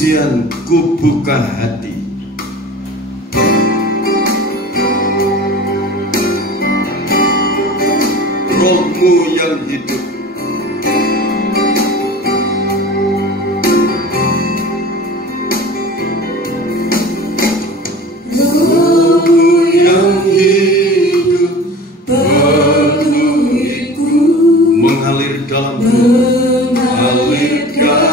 pujian ku buka hati. Rohmu yang hidup, Rohmu yang hidup penuhiku, mengalir dalamku, mengalir dalamku.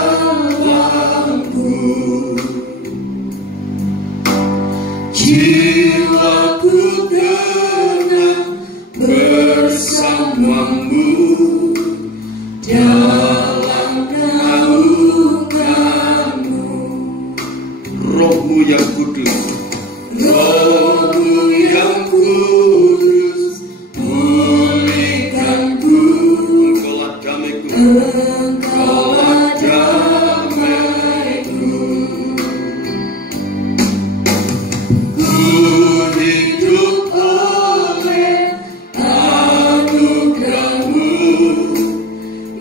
Jiwaku tenang bersamamu dalam naunganmu. Rohmu yang kudus, Rohmu yang kudus, pulihkanku. Engkaulah damaiku, Engkaulah damaiku. Ku hidup oleh anugerah-Mu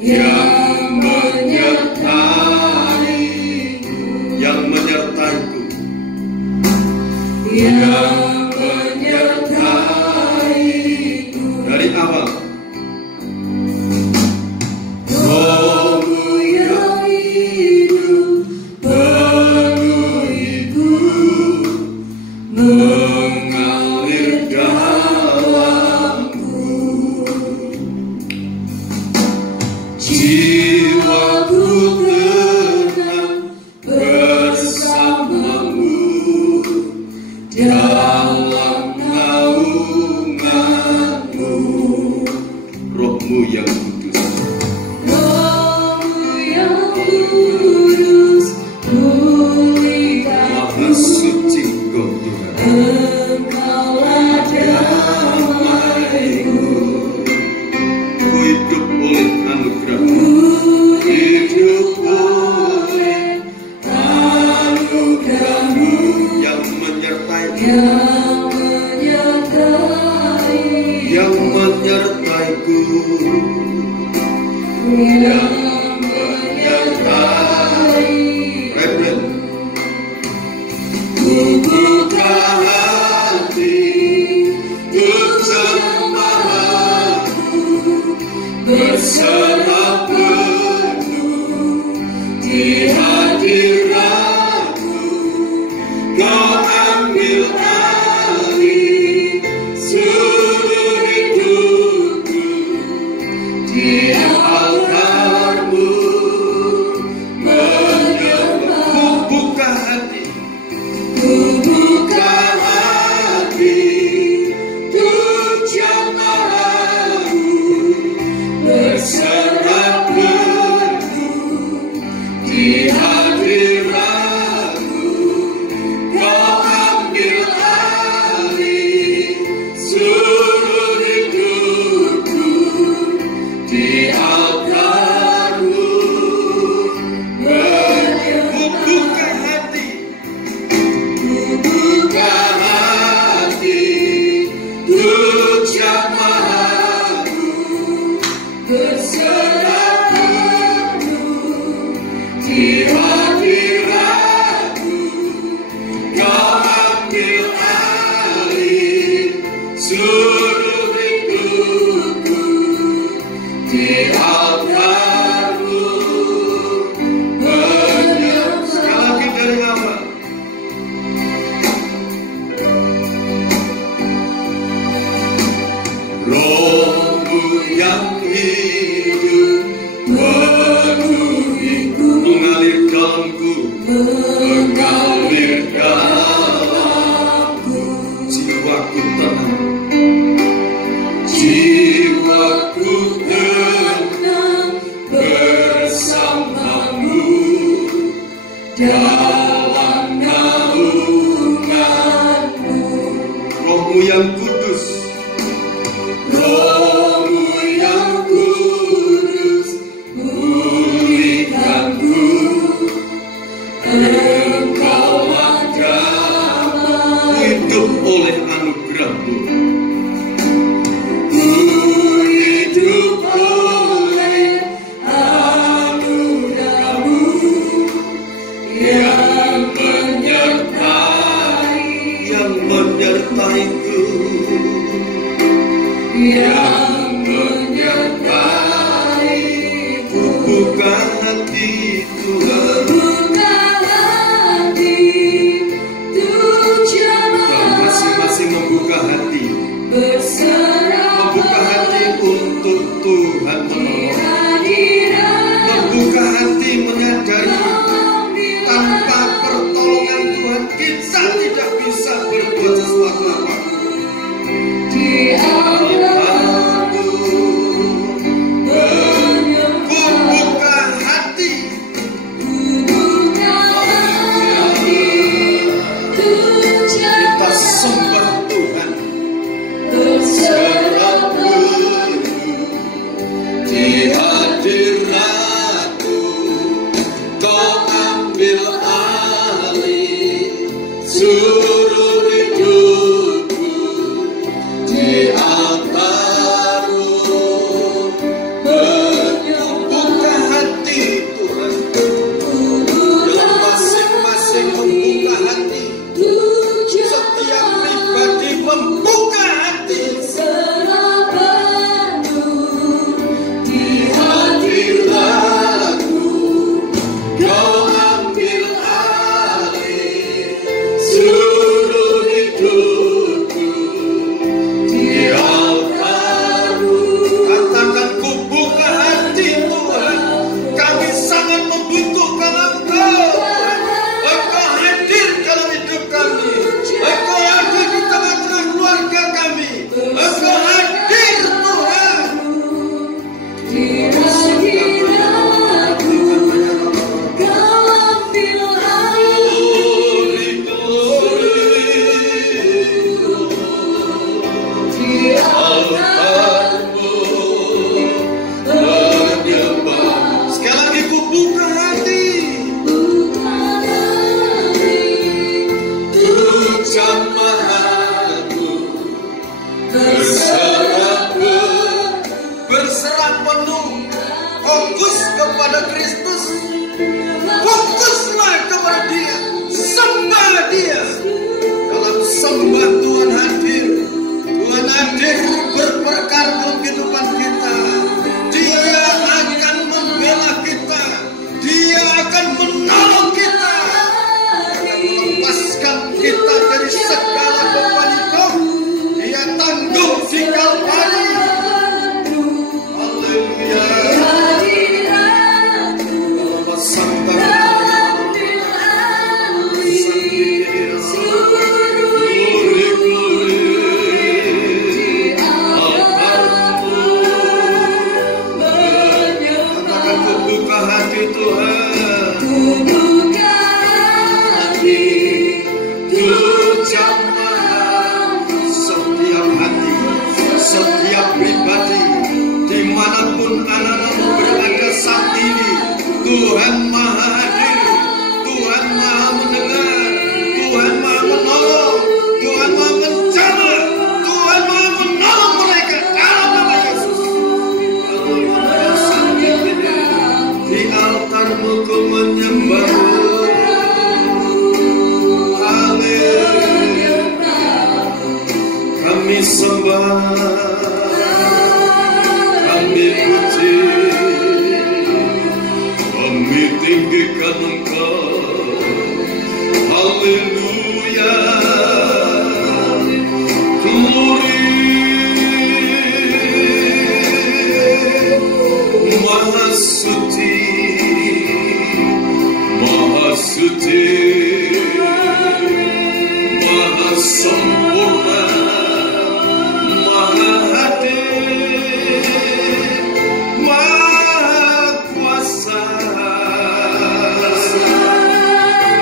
yang menyertaiku, yang menyertaiku, yang menyertaiku dari awal. Rohmu yang hidup penuhiku, mengalir dalamku. Jiwaku tenang bersamamu dalam naunganmu. Rohmu yang kudus, Rohmu yang kudus, pulihkanku. Maha suci Engkau Tuhan, Engkaulah damaiku. Ku hidup oleh anugerah-Mu, hidup oleh anugerah-Mu yang menyertaiku, yang menyertaiku, yang menyertai. Refren. Ku buka hati untuk jemaat-Mu, berserah penuh di hadirat-Mu. Kau ambil alih seluruh hidupku di altar-Mu, menyembah. Ku buka hati, ku buka hati untuk jemaat-Mu, berserah penuh di hadirat-Mu. Kau ambil alih seluruh hidupku di altar-Mu, menyembah. Ku buka hati, ku buka hati untuk jemaat-Mu, berserah penuh di hadirat-Mu. Kau ambil alih seluruh hidupku di altar-Mu, menyembah. Sekali lagi dari awal. Rohmu yang hidup penuhiku, mengalir dalamku, mengalir dalamku. Jiwaku tenang, jiwaku tenang bersamamu dalam naunganmu. Rohmu yang kudus, Rohmu yang kudus, pulihkanku. Engkaulah damai. Hidup oleh anugerah-Mu, ku hidup oleh anugerah-Mu yang menyertaiku, yang menyertaiku. Buka hati Tuhan, buka hati dan masing-masing membuka hati, berserah membuka hati untuk Tuhan menolong, membuka hati menyadari tanpa pertolongan Tuhan kita tidak bisa berbuat sesuatu apapun. Buka hati, kita sembah Tuhan, berserah di hadirat-Mu, Kau ambil alih seluruh hidupku, di altar-Mu. Membuka hati Tuhan, dalam masing-masing membuka hati, setiap pribadi membuka hati. Di hadirat-Mu, Kau ambil alih seluruh hidupku, di altar-Mu. Katakan, ku buka hati Tuhan, kami sangat membutuhkan Engkau. Engkau hadir dalam hidup kami, Engkau hadir di tengah-tengah keluarga kami, Engkau hadir Tuhan. Sekali lagi, ku buka hati, untuk jamaah-Mu, berserah penuh, fokus kepada Kristus, fokuslah kepada Dia, sembah Dia. Dalam sembah Tuhan hadir berperkara dalam kehidupan kita. Dia akan membela kita, Dia akan menolong kita, akan melepaskan kita dari segala beban hidup. Dia tanggung di Kalvari. Haleluya. Buka hati Tuhan, buka hati, untuk jamaah, setiap hati, setiap pribadi, dimanapun anak-anakmu berada saat ini. Tuhan Maha hadir, Tuhan Maha mendengar, Tuhan Maha menolong, Tuhan Maha menjamah, Tuhan Maha menolong mereka dalam nama Yesus. Di altar-Mu ku menyembah-Mu. Haleluya. Kami sembah, kami puji, kami tinggikan Engkau. Haleluya. Glory. Maha suci, Maha suci, Maha sempurna, Maha hadir, Maha kuasa.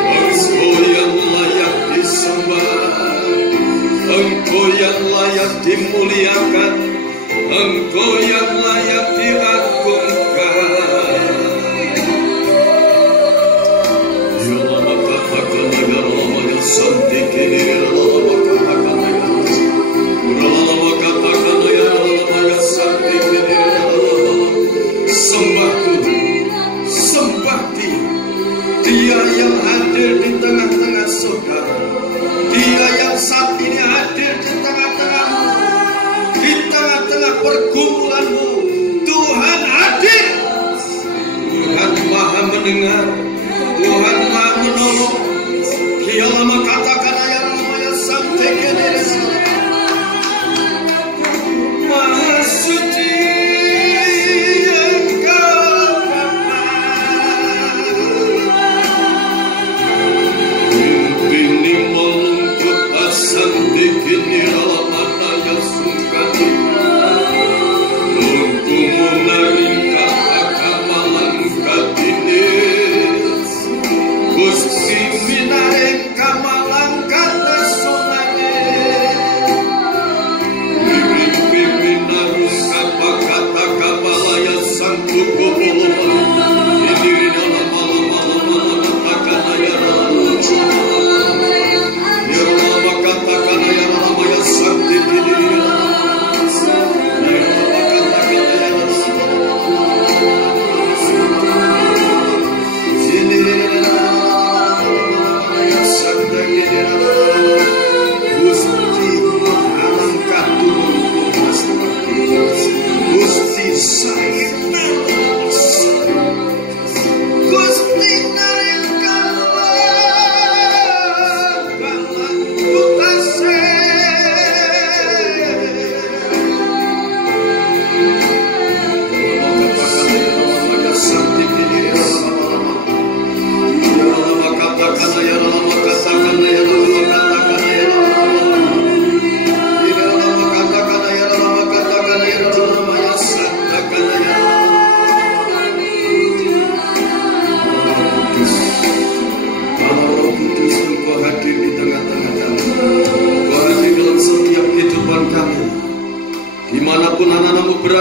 Engkau yang layak disembah, Engkau yang layak dimuliakan, Engkau yang layak diagungkan. Sembah Tuhan, sembah Dia. Dia yang hadir di tengah-tengah saudara, Dia yang saat ini hadir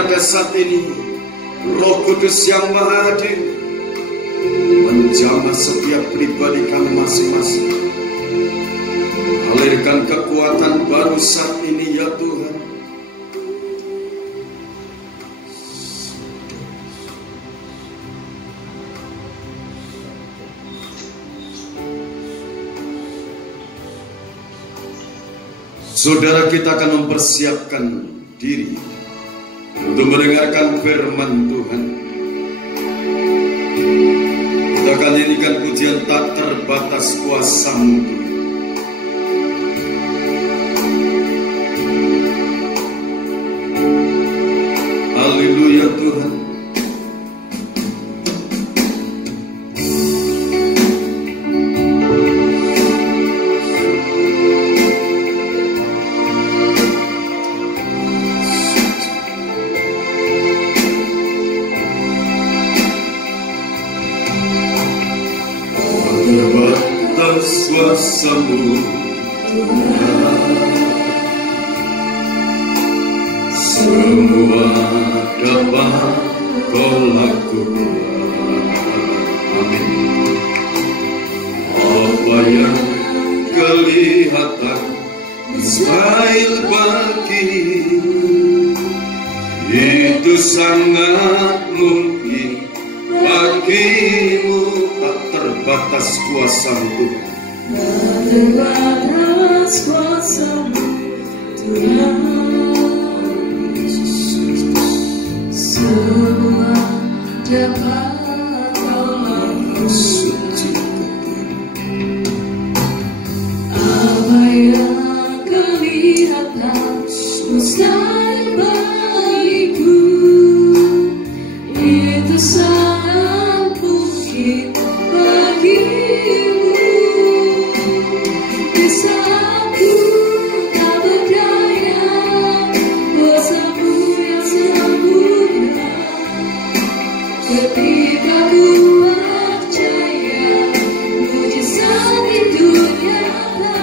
pada saat ini Roh Kudus yang Maha Hadir menjamah setiap pribadi kami masing-masing. Alirkan kekuatan baru saat ini ya Tuhan. Saudara, kita akan mempersiapkan diri untuk mendengarkan firman Tuhan. Kita akan nyanyikan pujian tak terbatas kuasa-Mu Tuhan. Haleluya Tuhan. Terbatas kuasa-Mu Tuhan, semua dapat Kau lakukan. Amin. Apa yang kelihatan mustahil bagimu, itu sangat mungkin bagimu. Tak terbatas kuasa-Mu Tuhan. Tak terbatas kuasa-Mu Tuhan. Semua dapat Kau lakukan. Apa yang kelihatan mustahil bagiku, itu sangat mungkin bagimu. Di saat ku tak berdaya, kuasa-Mu yang sempurna. Ketika ku percaya, mujizat itu nyata.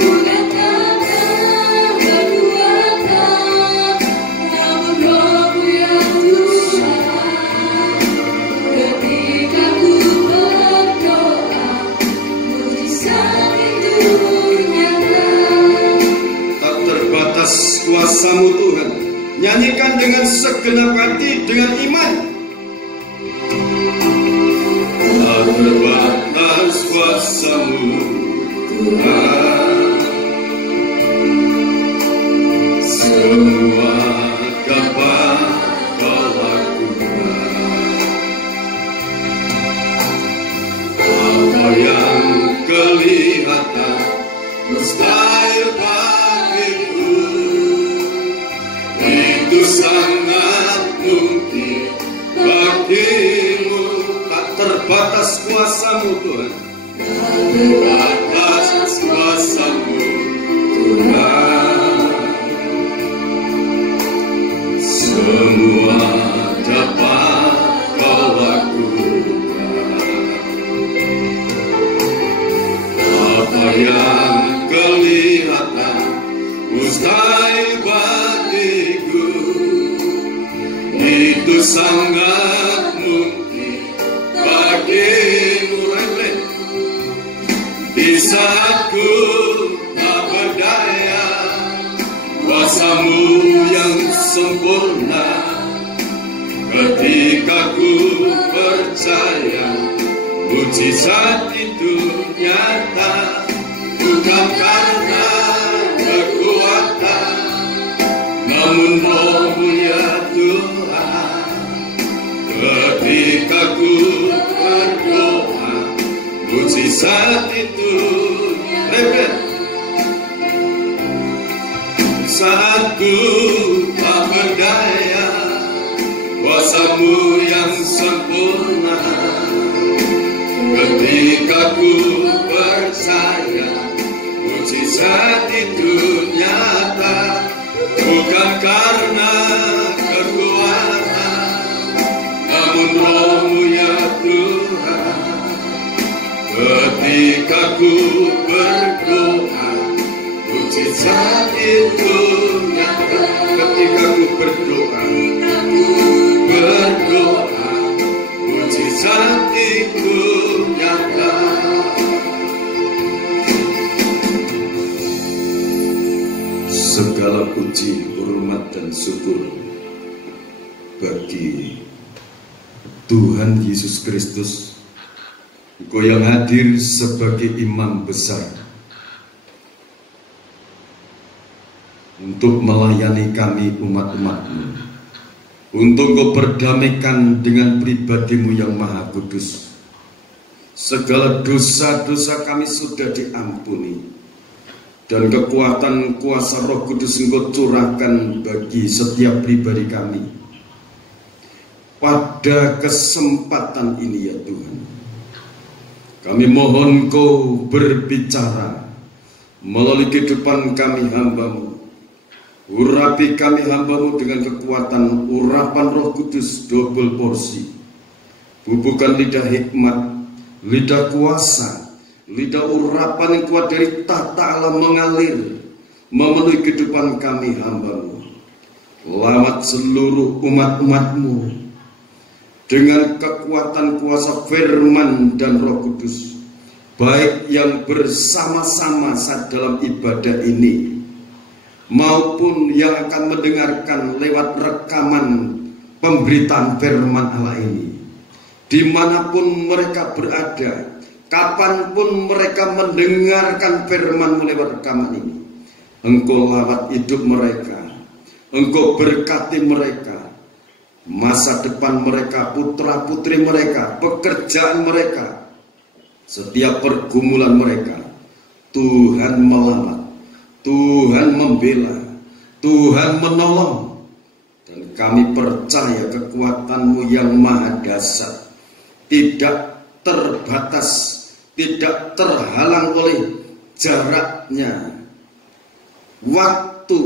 Bukan karena kekuatan, namun Roh-Mu ya Tuhan. Ketika ku berdoa, mujizat itu nyata. Tak terbatas kuasa-Mu Tuhan. Nyanyikan dengan segenap hati, dengan iman. Tak terbatas kuasa-Mu Tuhan, semua dapat Kau lakukan. Apa yang kelihatan mustahil bagiku, itu sangat mungkin bagimu. Tak terbatas kuasa-Mu Tuhan. Tak terbatas kuasa-Mu Tuhan, semua dapat Kau lakukan. Apa yang kelihatan mustahil bagiku, itu sangat mungkin bagimu. Di saat ku tak berdaya, kuasa-Mu yang sempurna. Ketika ku percaya, mujizat itu nyata. Bukan karena kekuatan, namun Roh-Mu ya Tuhan. Ketika ku berdoa, mujizat itu nyata. Saat ku tak berdaya, kuasa-Mu yang sempurna. Ketika ku percaya, mujizat itu nyata. Bukan karena kekuatan, namun Roh-Mu ya Tuhan. Ketika ku berdoa, mujizat itu nyata ketika ku berdoa, mujizat itu nyata. Segala puji, hormat dan syukur bagi Tuhan Yesus Kristus, Engkau yang hadir sebagai imam besar untuk melayani kami umat-umat-Mu, untuk Engkau berdamaikan dengan pribadi-Mu yang maha kudus. Segala dosa-dosa kami sudah diampuni, dan kekuatan kuasa Roh Kudus Engkau curahkan bagi setiap pribadi kami. Pada kesempatan ini ya Tuhan, kami mohon Engkau berbicara melalui kehidupan kami hamba-Mu. Urapi kami hamba-Mu dengan kekuatan urapan Roh Kudus double porsi. Bubukan lidah hikmat, lidah kuasa, lidah urapan yang kuat dari tahta Allah mengalir memenuhi kehidupan kami hamba-Mu. Lawat seluruh umat-umat-Mu dengan kekuatan kuasa firman dan Roh Kudus, baik yang bersama-sama saat dalam ibadah ini maupun yang akan mendengarkan lewat rekaman pemberitaan firman Allah ini. Dimanapun mereka berada, kapanpun mereka mendengarkan firman-Mu lewat rekaman ini, Engkau lawat hidup mereka, Engkau berkati mereka, masa depan mereka, putra putri mereka, pekerjaan mereka, setiap pergumulan mereka. Tuhan melawat, Tuhan membela, Tuhan menolong, dan kami percaya kekuatan-Mu yang maha dahsyat, tidak terbatas, tidak terhalang oleh jaraknya, waktu,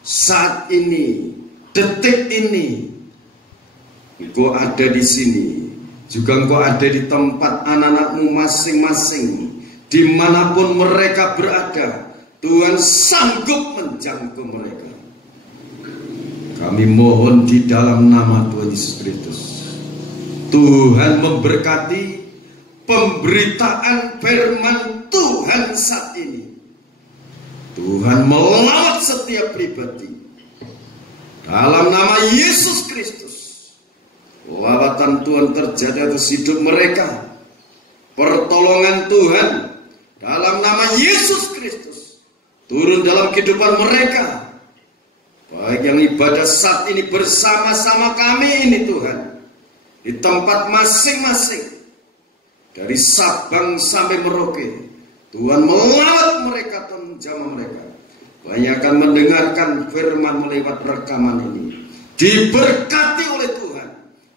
saat ini, detik ini. Engkau ada di sini, juga Engkau ada di tempat anak-anak-Mu masing-masing, dimanapun mereka berada. Tuhan sanggup menjangkau mereka. Kami mohon di dalam nama Tuhan Yesus Kristus, Tuhan memberkati pemberitaan firman Tuhan saat ini. Tuhan melawat setiap pribadi dalam nama Yesus Kristus. Lawatan Tuhan terjadi atas hidup mereka. Pertolongan Tuhan dalam nama Yesus Kristus turun dalam kehidupan mereka, baik yang ibadah saat ini bersama-sama kami ini Tuhan, di tempat masing-masing, dari Sabang sampai Merauke. Tuhan melawat mereka, Tuhan menjamah mereka. Banyak akan mendengarkan firman lewat rekaman ini, diberkati oleh Tuhan,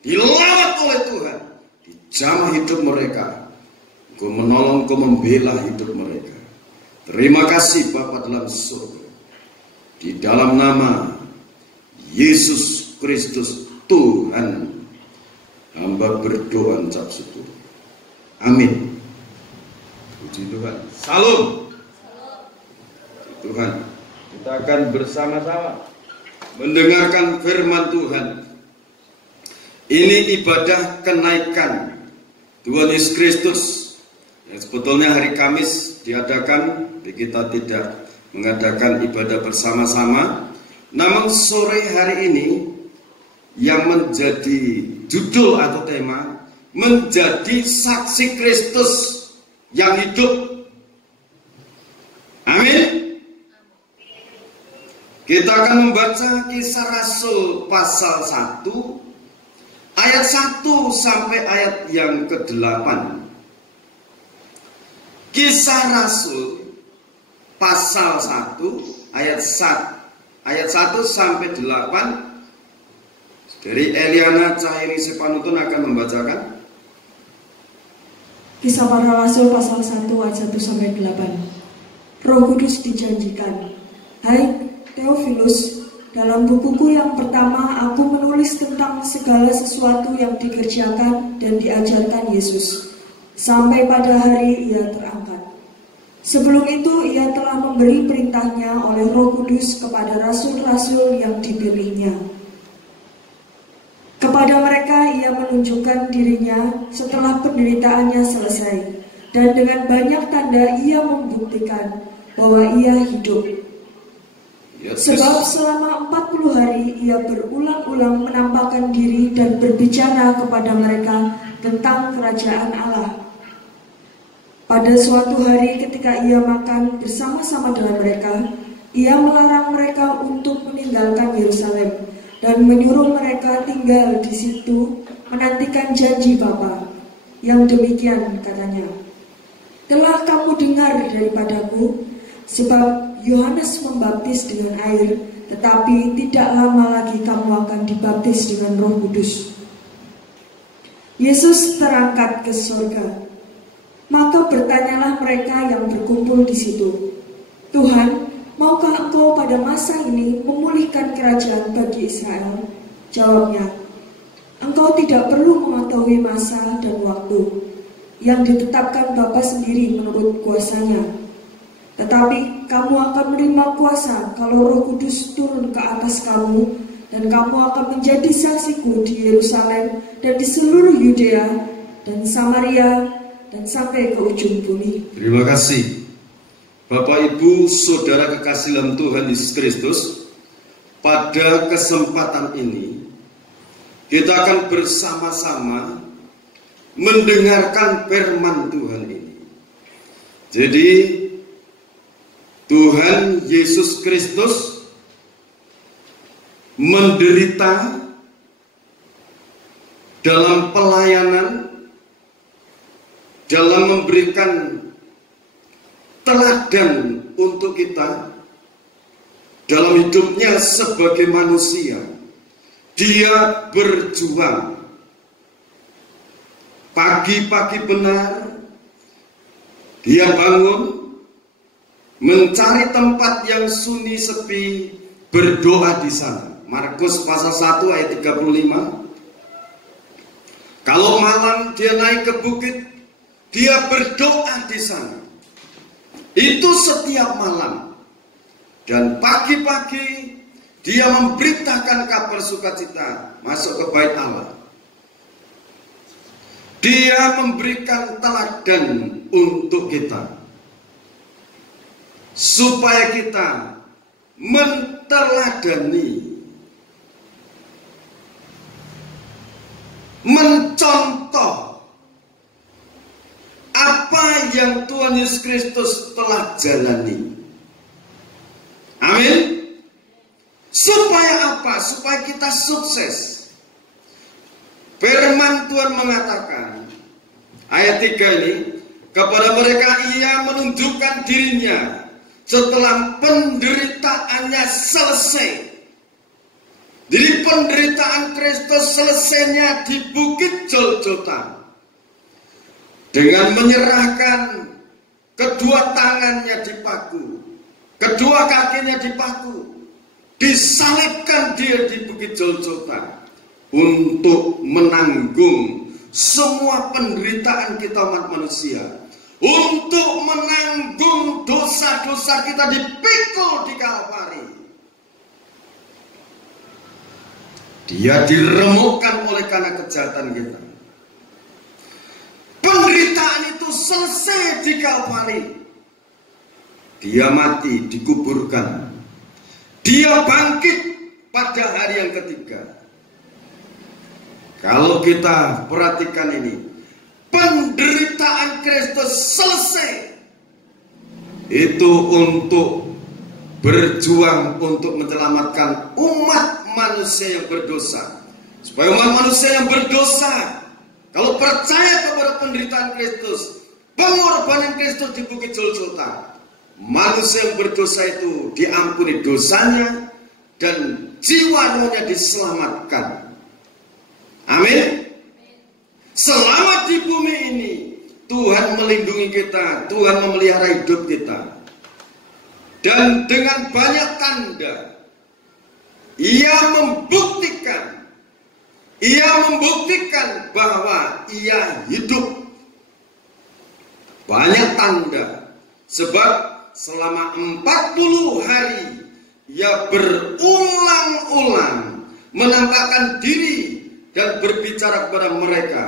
dilawat oleh Tuhan, dijamah hidup mereka. Engkau menolong, Engkau membela hidup mereka. Terima kasih Bapa dalam surga, di dalam nama Yesus Kristus Tuhan, hamba berdoa ucap syukur. Amin. Puji Tuhan. Salam. Tuhan, kita akan bersama-sama mendengarkan firman Tuhan. Ini ibadah kenaikan Tuhan Yesus Kristus yang sebetulnya hari Kamis diadakan. Kita tidak mengadakan ibadah bersama-sama, namun sore hari ini yang menjadi judul atau tema menjadi saksi Kristus yang hidup. Amin. Kita akan membaca Kisah Rasul pasal 1 ayat 1 sampai ayat yang ke-8. Kisah Rasul pasal 1 ayat 1 sampai 8. Dari Eliana Cahyani Sepanutun akan membacakan. Kisah Para Rasul pasal 1 ayat 1 sampai 8. Roh Kudus dijanjikan. Hai Theophilus, dalam bukuku yang pertama aku menulis tentang segala sesuatu yang dikerjakan dan diajarkan Yesus sampai pada hari Ia terangkat. Sebelum itu ia telah memberi perintahnya oleh Roh Kudus kepada rasul-rasul yang dipilihnya. Kepada mereka ia menunjukkan dirinya setelah penderitaannya selesai, dan dengan banyak tanda ia membuktikan bahwa ia hidup. Sebab selama 40 hari ia berulang-ulang menampakkan diri dan berbicara kepada mereka tentang kerajaan Allah. Pada suatu hari ketika ia makan bersama-sama dengan mereka, ia melarang mereka untuk meninggalkan Yerusalem dan menyuruh mereka tinggal di situ menantikan janji Bapa. Yang demikian katanya, "Telah kamu dengar daripadaku, sebab Yohanes membaptis dengan air, tetapi tidak lama lagi kamu akan dibaptis dengan Roh Kudus." Yesus terangkat ke surga. Maka bertanyalah mereka yang berkumpul di situ, "Tuhan, maukah Engkau pada masa ini memulihkan kerajaan bagi Israel?" Jawabnya, "Engkau tidak perlu mengetahui masa dan waktu yang ditetapkan Bapa sendiri menurut kuasanya. Tetapi kamu akan menerima kuasa kalau Roh Kudus turun ke atas kamu, dan kamu akan menjadi saksiku di Yerusalem dan di seluruh Yudea dan Samaria dan sampai ke ujung bumi." Terima kasih. Bapak, Ibu, Saudara kekasih dalam Tuhan Yesus Kristus, pada kesempatan ini kita akan bersama-sama mendengarkan firman Tuhan ini. Jadi Tuhan Yesus Kristus menderita dalam pelayanan, dalam memberikan teladan untuk kita dalam hidupnya sebagai manusia. Dia berjuang pagi-pagi benar, dia bangun mencari tempat yang sunyi sepi, berdoa di sana. Markus pasal 1 ayat 35. Kalau malam dia naik ke bukit, dia berdoa di sana. Itu setiap malam. Dan pagi-pagi dia memberitakan kabar sukacita masuk ke bait Allah. Dia memberikan teladan untuk kita, supaya kita menteladani, mencontoh apa yang Tuhan Yesus Kristus telah jalani. Amin. Supaya apa? Supaya kita sukses. Firman Tuhan mengatakan, ayat 3 ini, kepada mereka ia menunjukkan dirinya setelah penderitaannya selesai. Jadi penderitaan Kristus selesainya di Bukit Golgota, dengan menyerahkan kedua tangannya dipaku, kedua kakinya dipaku, disalibkan dia di Bukit Golgota untuk menanggung semua penderitaan kita umat manusia, untuk menanggung dosa-dosa kita dipikul di Kalvari. Dia diremukkan oleh karena kejahatan kita. Penderitaan itu selesai di Kalvari. Dia mati, dikuburkan. Dia bangkit pada hari yang ketiga. Kalau kita perhatikan ini, penderitaan Kristus selesai. Itu untuk berjuang untuk menyelamatkan umat manusia yang berdosa. Supaya umat manusia yang berdosa, kalau percaya kepada penderitaan Kristus, pengorbanan Kristus di Bukit Golgota, manusia yang berdosa itu diampuni dosanya dan jiwa rohnya diselamatkan. Amin. Selama di bumi ini Tuhan melindungi kita, Tuhan memelihara hidup kita, dan dengan banyak tanda Ia membuktikan bahwa Ia hidup. Banyak tanda. Sebab selama 40 hari ia berulang-ulang menampakkan diri dan berbicara kepada mereka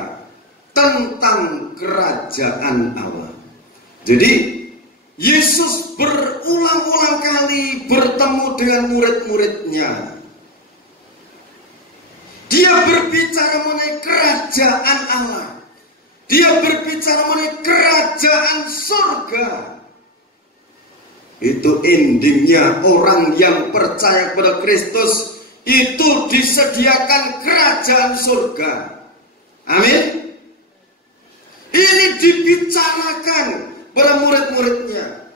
tentang kerajaan Allah. Jadi Yesus berulang-ulang kali bertemu dengan murid-muridnya. Dia berbicara mengenai kerajaan Allah. Dia berbicara mengenai kerajaan surga. Itu endingnya orang yang percaya kepada Kristus itu disediakan kerajaan surga. Amin. Ini dibicarakan pada murid-muridnya.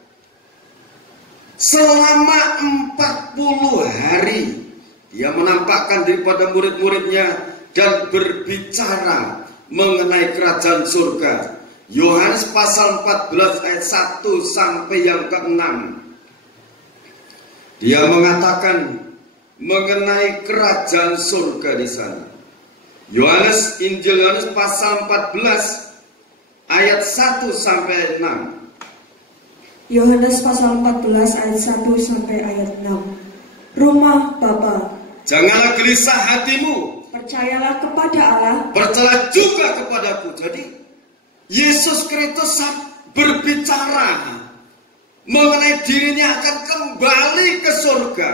Selama 40 hari dia menampakkan diri pada murid-muridnya dan berbicara mengenai kerajaan surga. Yohanes pasal 14 ayat 1 sampai yang ke-6. Dia mengatakan mengenai kerajaan surga di sana. Injil Yohanes pasal 14 ayat 1 sampai 6. Yohanes pasal 14 ayat 1 sampai ayat 6. Rumah Bapa, janganlah gelisah hatimu. Percayalah kepada Allah, percayalah juga kepadaku. Jadi Yesus Kristus berbicara mengenai dirinya akan kembali ke surga.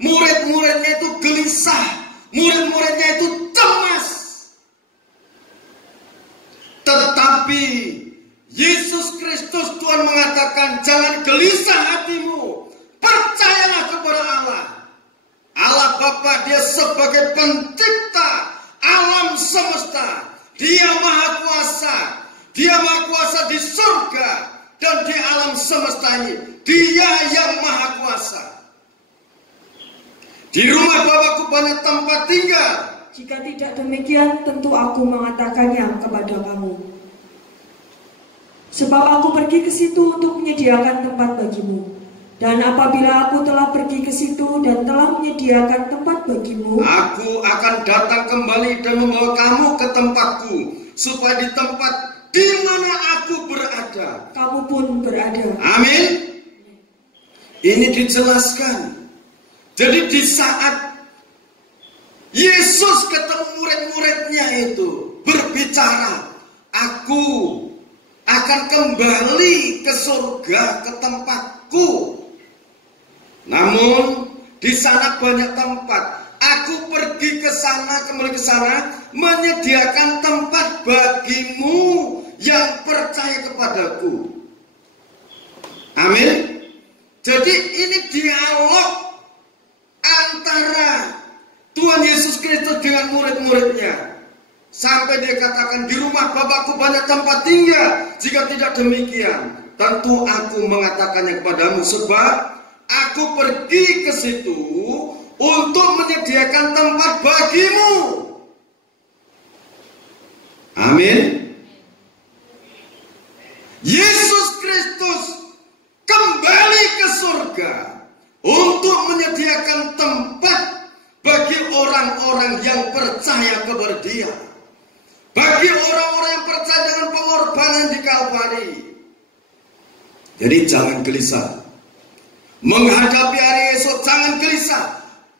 Murid-muridnya itu gelisah, murid-muridnya itu cemas. Tetapi Yesus Kristus Tuhan mengatakan, jangan gelisah hatimu, percayalah kepada Allah. Allah Bapa, dia sebagai pencipta alam semesta. Dia maha kuasa. Dia maha kuasa di surga dan di alam semesta ini. Dia yang maha kuasa. Di rumah Bapakku banyak tempat tinggal. Jika tidak demikian, tentu aku mengatakannya kepada kamu. Sebab aku pergi ke situ untuk menyediakan tempat bagimu. Dan apabila aku telah pergi ke situ dan telah menyediakan tempat bagimu, aku akan datang kembali dan membawa kamu ke tempatku, supaya di tempat di mana aku berada, kamu pun berada. Amin. Ini dijelaskan. Jadi di saat Yesus ketemu murid-muridnya itu berbicara, aku akan kembali ke surga, ke tempatku. Namun di sana banyak tempat. Aku pergi ke sana, kembali ke sana, menyediakan tempat bagimu yang percaya kepadaku. Amin. Jadi ini dialog antara Tuhan Yesus Kristus dengan murid-muridnya. Sampai dia katakan, di rumah Bapakku banyak tempat tinggal. Jika tidak demikian, tentu aku mengatakannya kepadamu, sebab aku pergi ke situ untuk menyediakan tempat bagimu. Amin. Yesus Kristus kembali ke surga untuk menyediakan tempat bagi orang-orang yang percaya kepada Dia. Bagi orang-orang yang percaya dengan pengorbanan di Kalvari. Jadi jangan gelisah. Menghadapi hari esok jangan gelisah.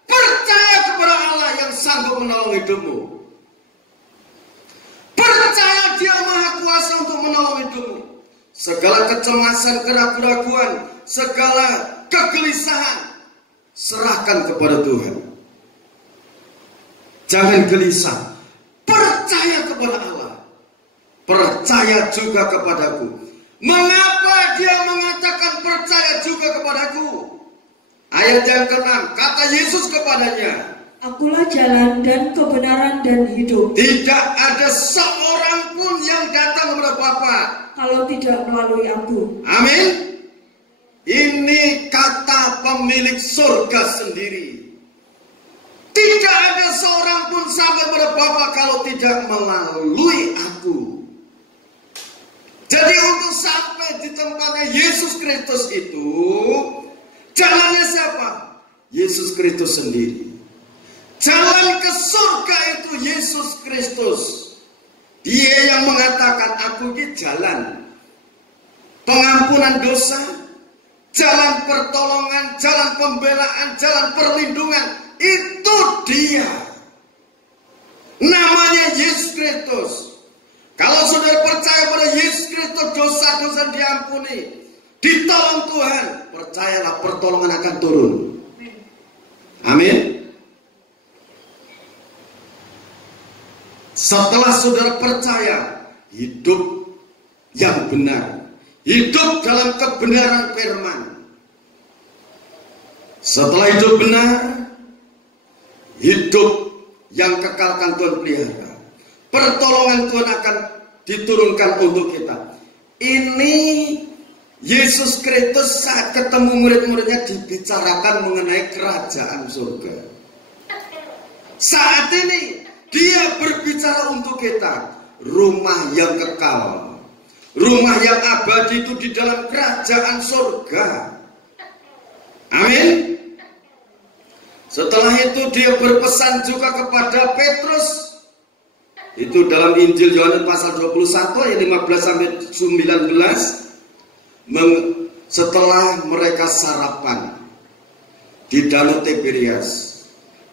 Percaya kepada Allah yang sanggup menolong hidupmu. Percaya Dia maha kuasa untuk menolong hidupmu. Segala kecemasan, keraguan-keraguan, segala kegelisahan, serahkan kepada Tuhan. Jangan gelisah. Percaya kepada Allah. Percaya juga kepadaku. Mengapa dia mengatakan percaya juga kepadaku? Ayat yang ke-6, kata Yesus kepadanya, akulah jalan dan kebenaran dan hidup. Tidak ada seorang pun yang datang kepada Bapa kalau tidak melalui aku. Amin. Ini kata pemilik surga sendiri. Tidak ada seorang pun sampai kepada Bapa kalau tidak melalui aku. Jadi untuk sampai di tempatnya Yesus Kristus itu, jalannya siapa? Yesus Kristus sendiri. Jalan ke surga itu Yesus Kristus. Dia yang mengatakan, aku ini jalan. pengampunan dosa, jalan pertolongan, jalan pembelaan, jalan perlindungan. Itu dia. Namanya Yesus Kristus. Kalau saudara percaya pada Yesus Kristus, dosa-dosa diampuni, ditolong Tuhan, percayalah pertolongan akan turun. Amin. Setelah saudara percaya, hidup yang benar, hidup dalam kebenaran firman. Setelah hidup benar, hidup yang kekal akan Tuhan pelihara. Pertolongan Tuhan akan diturunkan untuk kita. Ini Yesus Kristus saat ketemu murid-muridnya dibicarakan mengenai kerajaan surga. Saat ini dia berbicara untuk kita, rumah yang kekal, rumah yang abadi itu di dalam kerajaan surga. Amin. Setelah itu dia berpesan juga kepada Petrus. Itu dalam Injil Yohanes pasal 21 ayat 15 sampai 19. Setelah mereka sarapan di Danau Tiberias,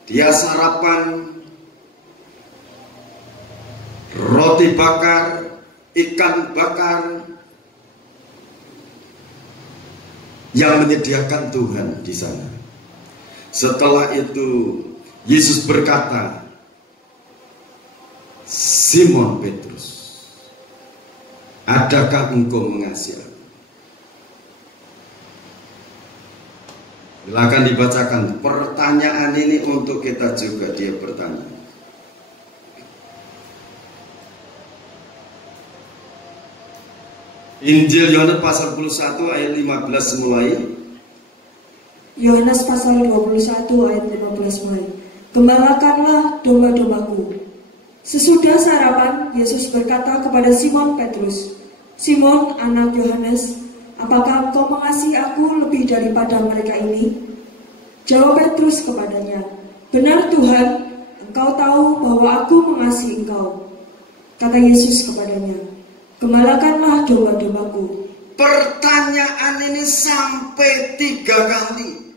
dia sarapan roti bakar, ikan bakar yang menyediakan Tuhan di sana. Setelah itu Yesus berkata, Simon Petrus, adakah engkau mengasihi aku? Silakan dibacakan pertanyaan ini untuk kita juga. Dia bertanya. Injil Yohanes pasal 21 ayat 15 mulai. Yohanes pasal 21 ayat 15 mulai. Gembalakanlah domba-dombaku. Sesudah sarapan, Yesus berkata kepada Simon Petrus, Simon, anak Yohanes, apakah engkau mengasihi aku lebih daripada mereka ini? Jawab Petrus kepadanya, benar Tuhan, engkau tahu bahwa aku mengasihi engkau. Kata Yesus kepadanya, gembalakanlah domba-dombaku. Pertanyaan ini sampai 3 kali.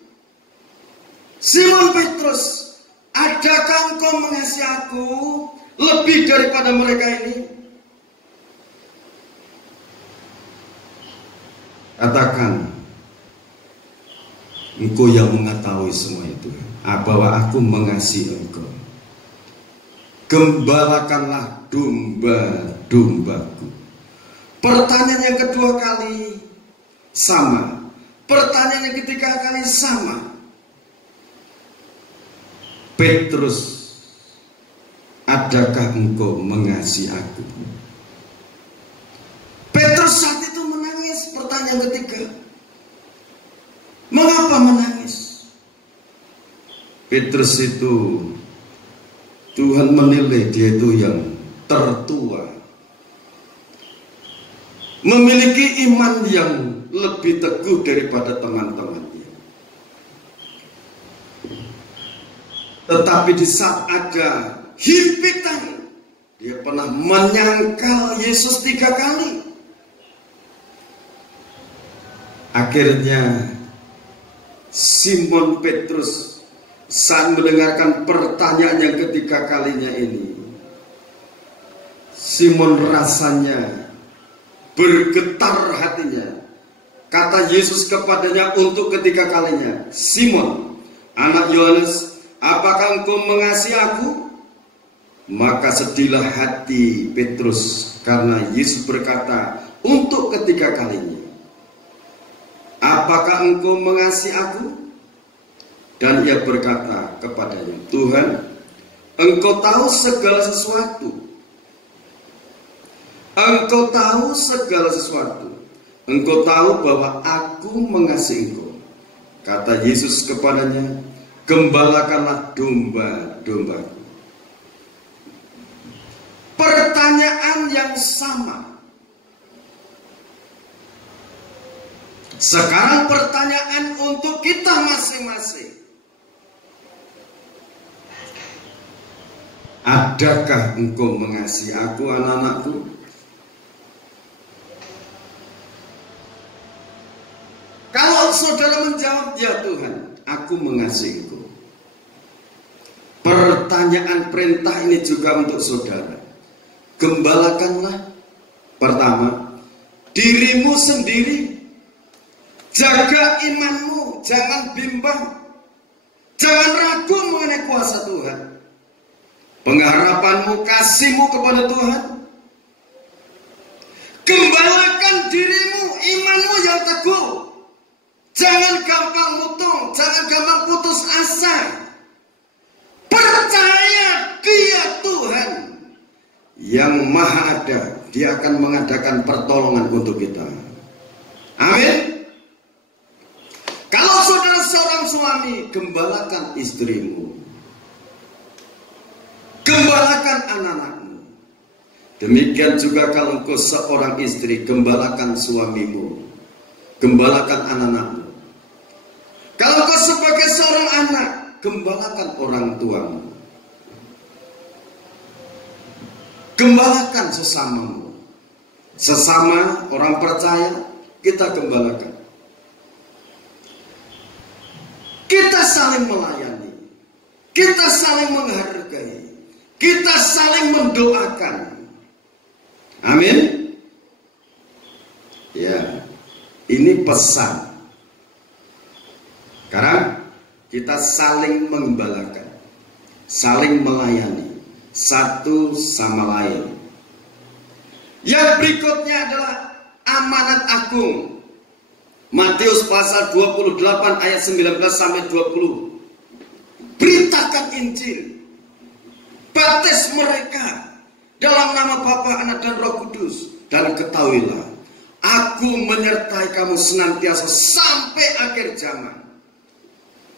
Simon Petrus, adakah engkau mengasihi aku lebih daripada mereka ini? Katakan, engkau yang mengetahui semua itu, bahwa aku mengasihi engkau. Gembalakanlah domba-dombaku. Pertanyaan yang kedua kali sama. Pertanyaan yang ketiga kali sama. Petrus, adakah engkau mengasihi aku? Petrus saat itu menangis. Pertanyaan ketiga, mengapa menangis? Petrus itu, Tuhan menilai dia itu yang tertua, memiliki iman yang lebih teguh daripada teman-temannya. Tetapi di saat ada himpitan, dia pernah menyangkal Yesus 3 kali. Akhirnya Simon Petrus saat mendengarkan pertanyaan yang ketiga kalinya ini, Simon rasanya bergetar hatinya. Kata Yesus kepadanya untuk ketiga kalinya, Simon, anak Yohanes, apakah engkau mengasihi aku? Maka sedihlah hati Petrus karena Yesus berkata untuk ketiga kalinya, apakah engkau mengasihi aku? Dan ia berkata kepadanya, Tuhan, engkau tahu segala sesuatu. Engkau tahu segala sesuatu. Engkau tahu bahwa aku mengasihi engkau. Kata Yesus kepadanya, gembalakanlah domba-dombaku. Pertanyaan yang sama. Sekarang pertanyaan untuk kita masing-masing. Adakah engkau mengasihi aku, anak-anakku? saudara menjawab, ya Tuhan, aku mengasihi Engkau. Pertanyaan perintah ini juga untuk saudara. Gembalakanlah pertama dirimu sendiri. Jaga imanmu, jangan bimbang. Jangan ragu mengenai kuasa Tuhan. Pengharapanmu, kasihmu kepada Tuhan. Gembalakan dirimu, imanmu yang teguh. Jangan gampang mutung, jangan gampang putus asa. Percaya Dia Tuhan yang maha ada. Dia akan mengadakan pertolongan untuk kita. Amin. Kalau saudara seorang suami, gembalakan istrimu. Gembalakan anak-anakmu. Demikian juga kalau engkau seorang istri, gembalakan suamimu. Gembalakan anak-anakmu. Kalau engkau sebagai seorang anak, gembalakan orang tuamu. Gembalakan sesamamu. Sesama orang percaya, kita gembalakan. Kita saling melayani. Kita saling menghargai. Kita saling mendoakan. Amin. Ya, ini pesan. Sekarang kita saling menggembalakan, saling melayani satu sama lain. Yang berikutnya adalah amanat agung. Matius pasal 28 ayat 19 sampai 20. Beritakan Injil. Baptis mereka dalam nama Bapa, Anak dan Roh Kudus. Dan ketahuilah, aku menyertai kamu senantiasa sampai akhir zaman.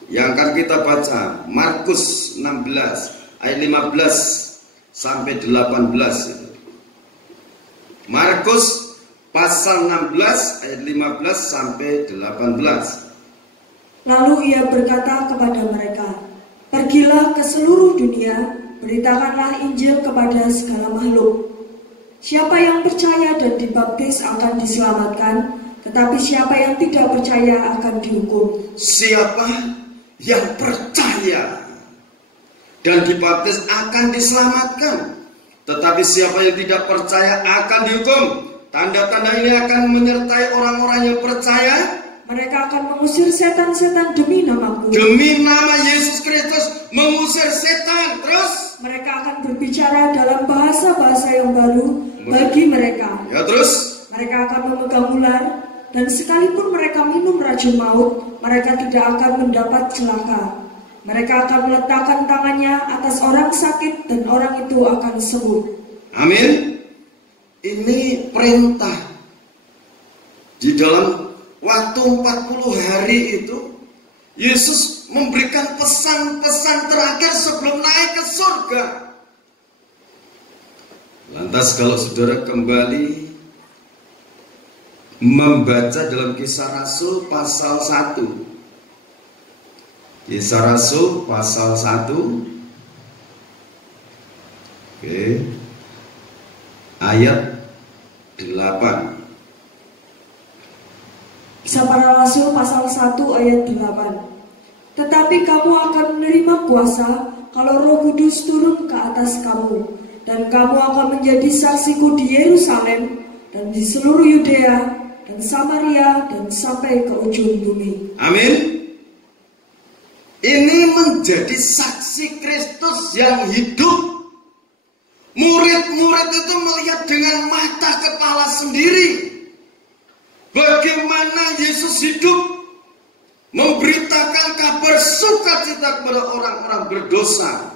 Yang akan kita baca Markus 16 ayat 15 sampai 18 itu. Markus pasal 16 ayat 15 sampai 18. Lalu ia berkata kepada mereka, pergilah ke seluruh dunia, beritakanlah Injil kepada segala makhluk. Siapa yang percaya dan dibaptis akan diselamatkan, tetapi siapa yang tidak percaya akan dihukum. Siapa yang percaya dan dibaptis akan diselamatkan, tetapi siapa yang tidak percaya akan dihukum. Tanda-tanda ini akan menyertai orang-orang yang percaya. Mereka akan mengusir setan-setan demi namaku. Demi nama Yesus Kristus mengusir setan. Terus mereka akan berbicara dalam bahasa-bahasa yang baru bagi mereka. Ya, terus mereka akan memegang ular, dan sekalipun mereka minum racun maut, mereka tidak akan mendapat celaka. Mereka akan meletakkan tangannya atas orang sakit, dan orang itu akan sembuh. Amin. Ini perintah. Di dalam waktu 40 hari itu, Yesus memberikan pesan-pesan terakhir sebelum naik ke surga. Lantas kalau saudara kembali membaca dalam Kisah Rasul pasal 1. Kisah Rasul pasal 1. Oke. Ayat 8. Kisah Para Rasul pasal 1 ayat 8. Tetapi kamu akan menerima kuasa kalau Roh Kudus turun ke atas kamu, dan kamu akan menjadi saksiku di Yerusalem dan di seluruh Yudea dan Samaria dan sampai ke ujung bumi. Amin. Ini menjadi saksi Kristus yang hidup. Murid-murid itu melihat dengan mata kepala sendiri bagaimana Yesus hidup, memberitakan kabar sukacita kepada orang-orang berdosa.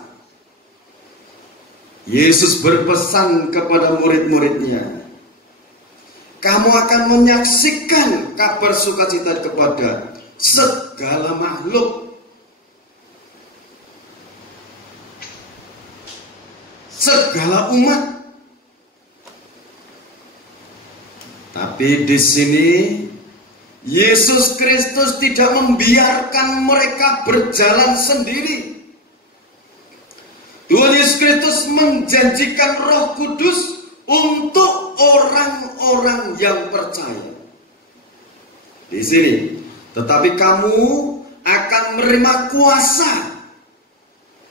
Yesus berpesan kepada murid-muridnya, kamu akan menyaksikan kabar sukacita kepada segala makhluk. Segala umat. Tapi di sini Yesus Kristus tidak membiarkan mereka berjalan sendiri. Tuhan Yesus Kristus menjanjikan Roh Kudus untuk orang-orang yang percaya. Di sini, tetapi kamu akan menerima kuasa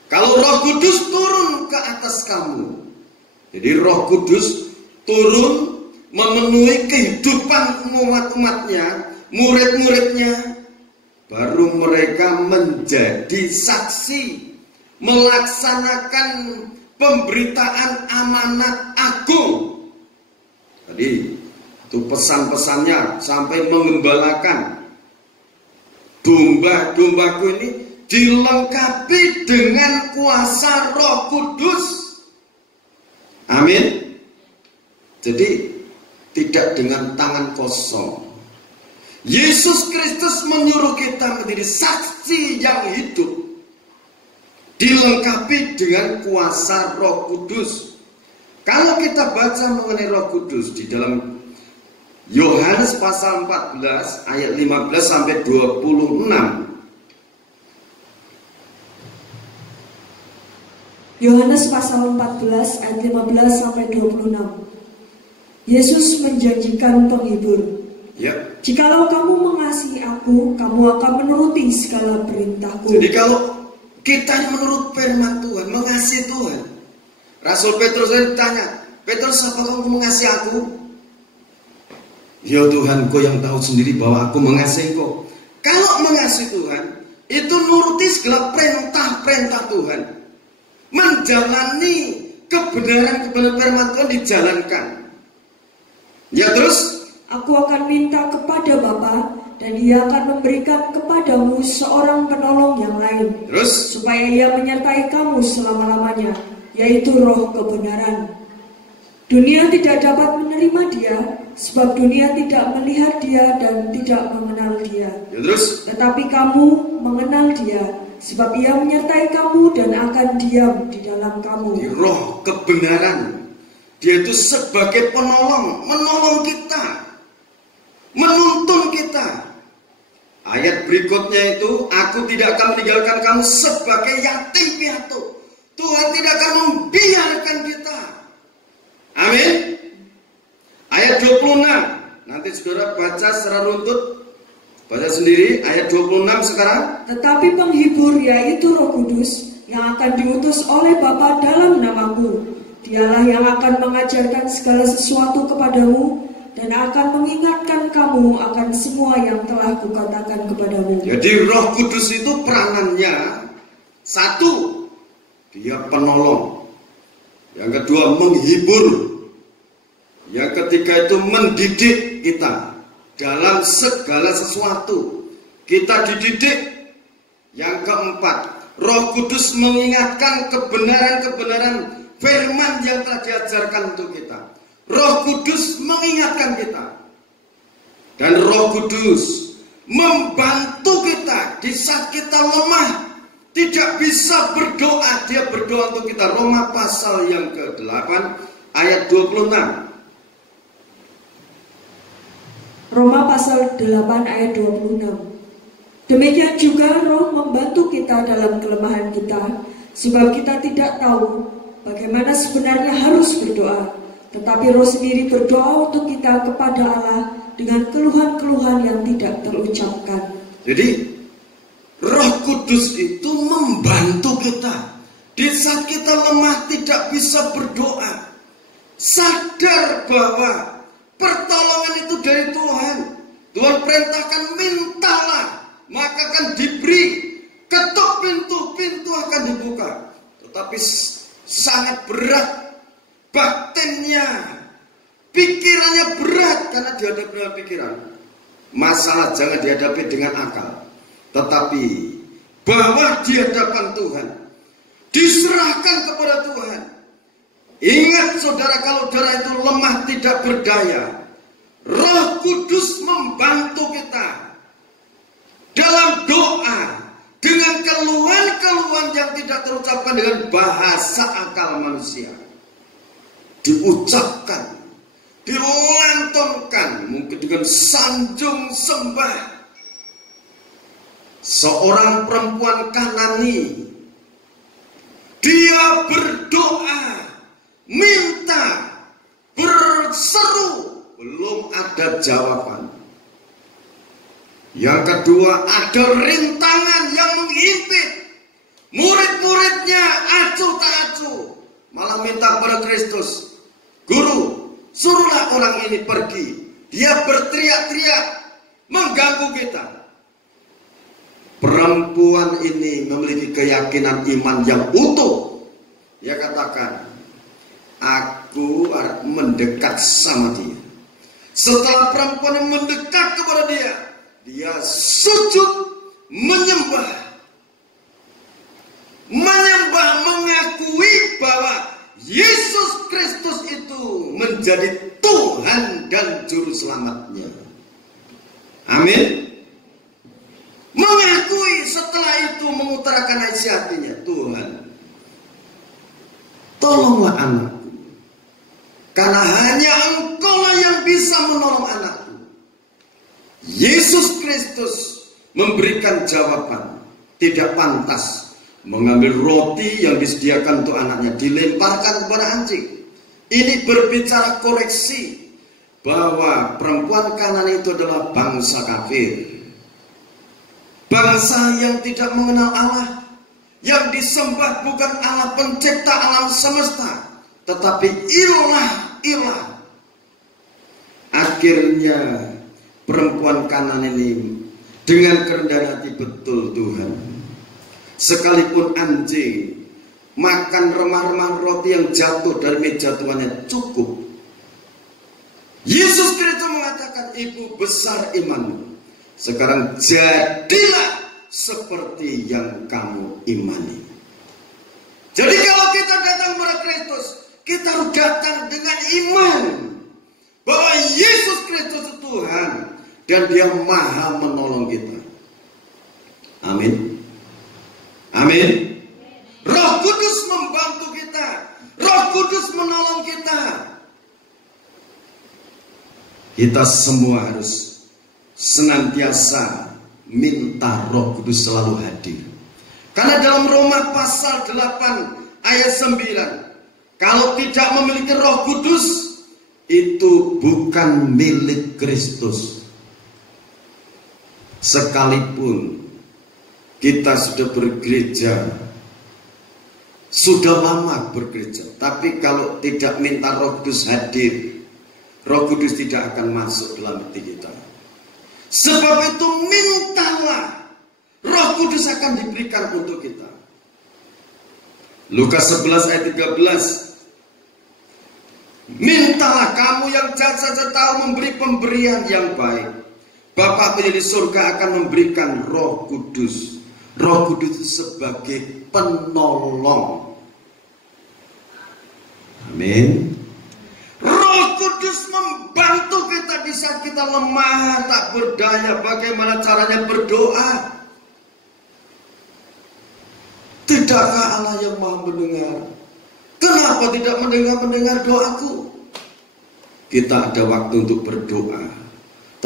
kalau Roh Kudus turun ke atas kamu. Jadi Roh Kudus turun memenuhi kehidupan umat-umatnya, murid-muridnya, baru mereka menjadi saksi, melaksanakan pemberitaan amanat agung. Tadi itu pesan-pesannya sampai mengembalakan domba-dombaku ini dilengkapi dengan kuasa Roh Kudus. Amin. Jadi tidak dengan tangan kosong. Yesus Kristus menyuruh kita menjadi saksi yang hidup, dilengkapi dengan kuasa Roh Kudus. Kalau kita baca mengenai Roh Kudus di dalam Yohanes pasal 14 ayat 15 sampai 26. Yohanes pasal 14 ayat 15 sampai 26. Yesus menjanjikan penghibur. Ya. Jikalau kamu mengasihi aku, kamu akan menuruti segala perintahku. Jadi kalau kita menurut firman Tuhan, mengasihi Tuhan. Rasul Petrus ditanya, Petrus, apakah kamu mengasihi aku? Ya Tuhan, Kau yang tahu sendiri bahwa aku mengasihi Kau. Kalau mengasihi Tuhan, itu nuruti segala perintah-perintah Tuhan. Menjalani kebenaran-kebenaran firman Tuhan dijalankan. Ya terus? Aku akan minta kepada Bapa, dan Ia akan memberikan kepadamu seorang penolong yang lain. Terus? Supaya Ia menyertai kamu selama-lamanya, yaitu Roh kebenaran. Dunia tidak dapat menerima Dia, sebab dunia tidak melihat Dia dan tidak mengenal Dia. Ya terus? Tetapi kamu mengenal Dia, sebab Ia menyertai kamu dan akan diam di dalam kamu. Di Roh kebenaran. Dia itu sebagai penolong, menolong kita, menuntun kita. Ayat berikutnya itu, aku tidak akan meninggalkan kamu sebagai yatim piatu. Tuhan tidak akan membiarkan kita. Amin. Ayat 26. Nanti saudara baca secara runtut. Baca sendiri ayat 26 sekarang. Tetapi penghibur, yaitu Roh Kudus, yang akan diutus oleh Bapa dalam namaku, Dialah yang akan mengajarkan segala sesuatu kepadamu dan akan mengingatkan kamu akan semua yang telah kukatakan kepadamu. Jadi Roh Kudus itu peranannya, satu, dia penolong. Yang kedua, menghibur. Yang ketiga itu mendidik kita dalam segala sesuatu. Kita dididik. Yang keempat, Roh Kudus mengingatkan kebenaran-kebenaran firman yang telah diajarkan untuk kita. Roh Kudus mengingatkan kita. Dan Roh Kudus membantu kita di saat kita lemah, tidak bisa berdoa. Dia berdoa untuk kita. Roma pasal yang ke-8 ayat 26. Roma pasal 8 ayat 26. Demikian juga Roh membantu kita dalam kelemahan kita, sebab kita tidak tahu bagaimana sebenarnya harus berdoa, tetapi Roh sendiri berdoa untuk kita kepada Allah dengan keluhan-keluhan yang tidak terucapkan. Jadi Roh Kudus itu membantu kita di saat kita lemah, tidak bisa berdoa. Sadar bahwa pertolongan itu dari Tuhan. Tuhan perintahkan, mintalah, maka akan diberi. Ketuk pintu, pintu akan dibuka. Tetapi sangat berat batinnya, pikirannya berat karena dihadapi dengan pikiran. Masalah jangan dihadapi dengan akal, tetapi bahwa di hadapan Tuhan, diserahkan kepada Tuhan. Ingat saudara, kalau saudara itu lemah tidak berdaya, Roh Kudus membantu kita dalam doa dengan keluhan-keluhan yang tidak terucapkan dengan bahasa akal manusia. Diucapkan, dilantunkan, mungkin dengan sanjung sembah. Seorang perempuan Kanani, dia berdoa, minta, berseru, belum ada jawaban. Yang kedua, ada rintangan yang menghimpit. Murid-muridnya acuh tak acuh, malah minta pada Kristus, "Guru, suruhlah orang ini pergi. Dia berteriak-teriak, mengganggu kita." Perempuan ini memiliki keyakinan iman yang utuh. Dia katakan, "Aku mendekat sama dia." Setelah perempuan yang mendekat kepada dia, dia sujud menyembah, mengakui bahwa Yesus Kristus itu menjadi Tuhan dan Juru Selamatnya. Amin. Mengakui, setelah itu mengutarakan isi hatinya, "Tuhan, tolonglah anakku, karena hanya Engkaulah yang bisa menolong anakku." Yesus Kristus memberikan jawaban. Tidak pantas mengambil roti yang disediakan untuk anaknya dilemparkan kepada anjing. Ini berbicara koreksi bahwa perempuan Kanan itu adalah bangsa kafir, bangsa yang tidak mengenal Allah, yang disembah bukan Allah pencipta alam semesta, tetapi ilah. Akhirnya perempuan Kanan ini dengan kerendahan hati, "Betul Tuhan, sekalipun anjing makan remah-remah roti yang jatuh dari meja tuannya cukup." Yesus Kristus mengatakan, "Ibu, besar imanmu. Sekarang jadilah seperti yang kamu imani." Jadi kalau kita datang kepada Kristus, kita harus datang dengan iman bahwa Yesus Kristus itu Tuhan dan Dia Maha menolong kita. Amin. Amin. Roh Kudus membantu kita. Roh Kudus menolong kita. Kita semua harus senantiasa minta Roh Kudus selalu hadir. Karena dalam Roma pasal 8 ayat 9, kalau tidak memiliki Roh Kudus, itu bukan milik Kristus. Sekalipun kita sudah bergereja, sudah lama bergereja, tapi kalau tidak minta Roh Kudus hadir, Roh Kudus tidak akan masuk dalam hati kita. Sebab itu mintalah, Roh Kudus akan diberikan untuk kita. Lukas 11 ayat 13, "Mintalah kamu yang jahat saja tahu memberi pemberian yang baik. Bapa di surga akan memberikan Roh Kudus." Roh Kudus itu sebagai penolong. Amin. Roh Kudus membantu kita di saat kita lemah, tak berdaya. Bagaimana caranya berdoa? Tidakkah Allah yang Maha mendengar? Kenapa tidak mendengar doaku? Kita ada waktu untuk berdoa,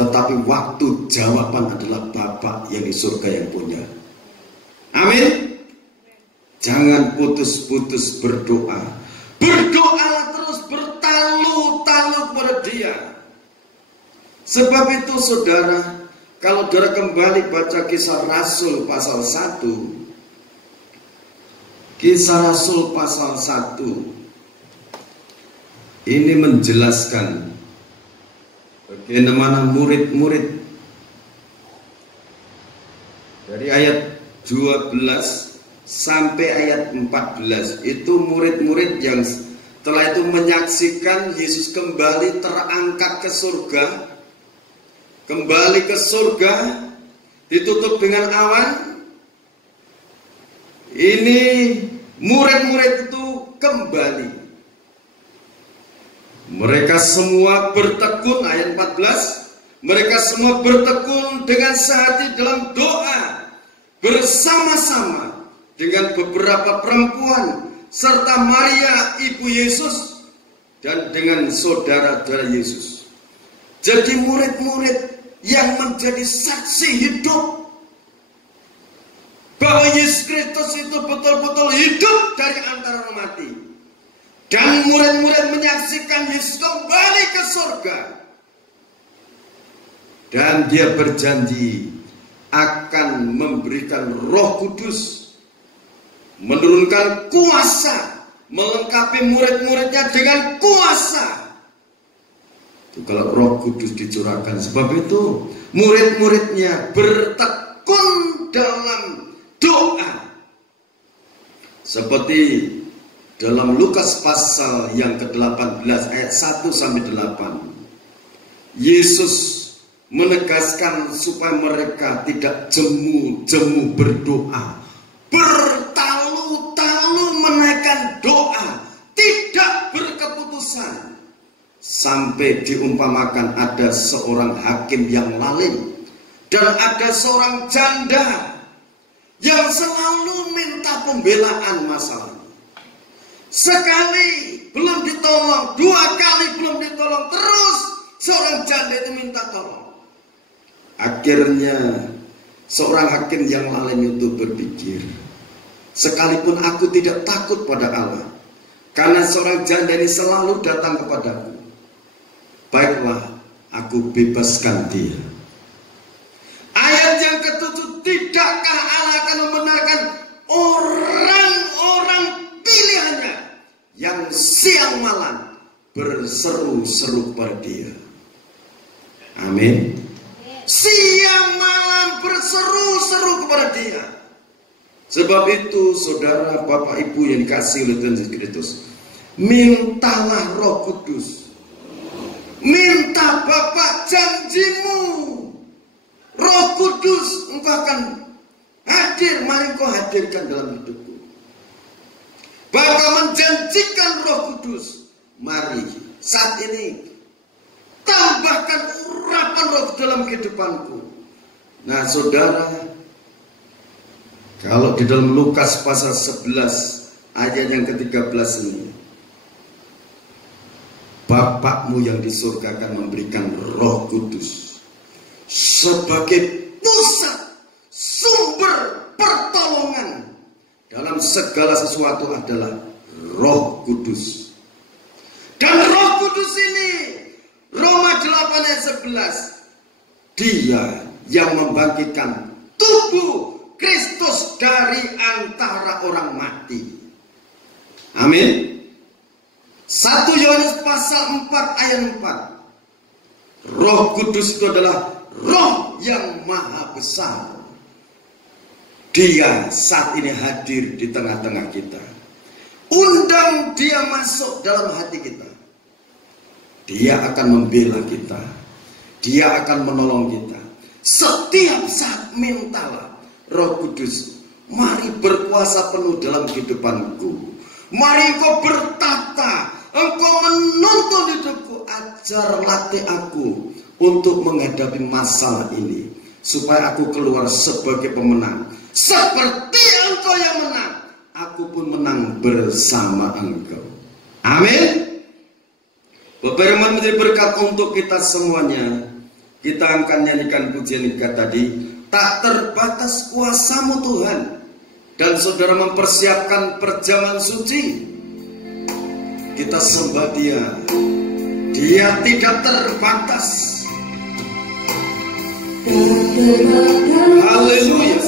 tetapi waktu jawaban adalah Bapa yang di surga yang punya. Amin. Jangan putus-putus berdoa. Berdoalah terus, bertalu-talu kepada Dia. Sebab itu saudara, kalau saudara kembali baca Kisah Rasul pasal 1, Kisah Rasul pasal 1 ini menjelaskan bagaimana murid-murid dari ayat 12 sampai ayat 14 itu murid-murid yang setelah itu menyaksikan Yesus kembali terangkat ke surga, kembali ke surga, ditutup dengan awan. Ini murid-murid itu kembali. Mereka semua bertekun, ayat 14. Mereka semua bertekun dengan sehati dalam doa, bersama-sama dengan beberapa perempuan, serta Maria ibu Yesus, dan dengan saudara-saudara Yesus. Jadi murid-murid yang menjadi saksi hidup bahwa Yesus Kristus itu betul-betul hidup dari antara orang mati. Dan murid-murid menyaksikan Yesus kembali ke surga. Dan Dia berjanji akan memberikan Roh Kudus, menurunkan kuasa, melengkapi murid-muridnya dengan kuasa. Itu kalau Roh Kudus dicurahkan. Sebab itu murid-muridnya bertekun dalam doa. Seperti dalam Lukas pasal yang ke-18 ayat 1 sampai 8. Yesus menegaskan supaya mereka tidak jemu-jemu berdoa, bertalu-talu menaikkan doa, tidak berkeputusan. Sampai diumpamakan ada seorang hakim yang lalim dan ada seorang janda yang selalu minta pembelaan masalahnya. Sekali belum ditolong, dua kali belum ditolong, terus seorang janda itu minta tolong. Akhirnya seorang hakim yang lain itu berpikir, sekalipun aku tidak takut pada Allah, karena seorang janda ini selalu datang kepadaku, baiklah aku bebaskan dia. Ayat yang ke-7, tidakkah Allah akan membenarkan orang-orang pilihannya yang siang malam berseru-seru kepada dia? Amin. Siang malam berseru-seru kepada dia. Sebab itu saudara, bapak, ibu yang dikasihi oleh Tuhan Yesus Kristus, mintalah Roh Kudus. Minta Bapa janjimu, Roh Kudus engkau akan hadir. Mari engkau hadirkan dalam hidupku. Bapa menjanjikan Roh Kudus. Mari saat ini tambahkan urapan Roh dalam kehidupanku. Nah saudara, kalau di dalam Lukas pasal 11 ayat yang ke-13 ini, Bapakmu yang di surga akan memberikan Roh Kudus sebagai pusat sumber pertolongan dalam segala sesuatu adalah Roh Kudus. Dan Roh Kudus ini, Roma 8 ayat 11, Dia yang membangkitkan tubuh Kristus dari antara orang mati. Amin. 1 Yohanes pasal 4 ayat 4. Roh Kudus itu adalah Roh yang maha besar. Dia saat ini hadir di tengah-tengah kita. Undang dia masuk dalam hati kita. Dia akan membela kita. Dia akan menolong kita. Setiap saat mintalah, Roh Kudus, mari berkuasa penuh dalam kehidupanku. Mari engkau bertata, engkau menuntun hidupku, ajar latih aku untuk menghadapi masalah ini, supaya aku keluar sebagai pemenang. Seperti engkau yang menang, aku pun menang bersama engkau. Amin. Firman menjadi berkat untuk kita semuanya. Kita akan nyanyikan pujian kita tadi, tak terbatas kuasa-Mu Tuhan. Dan saudara mempersiapkan perjamuan suci. Kita sembah Dia. Dia tidak terbatas. Haleluya.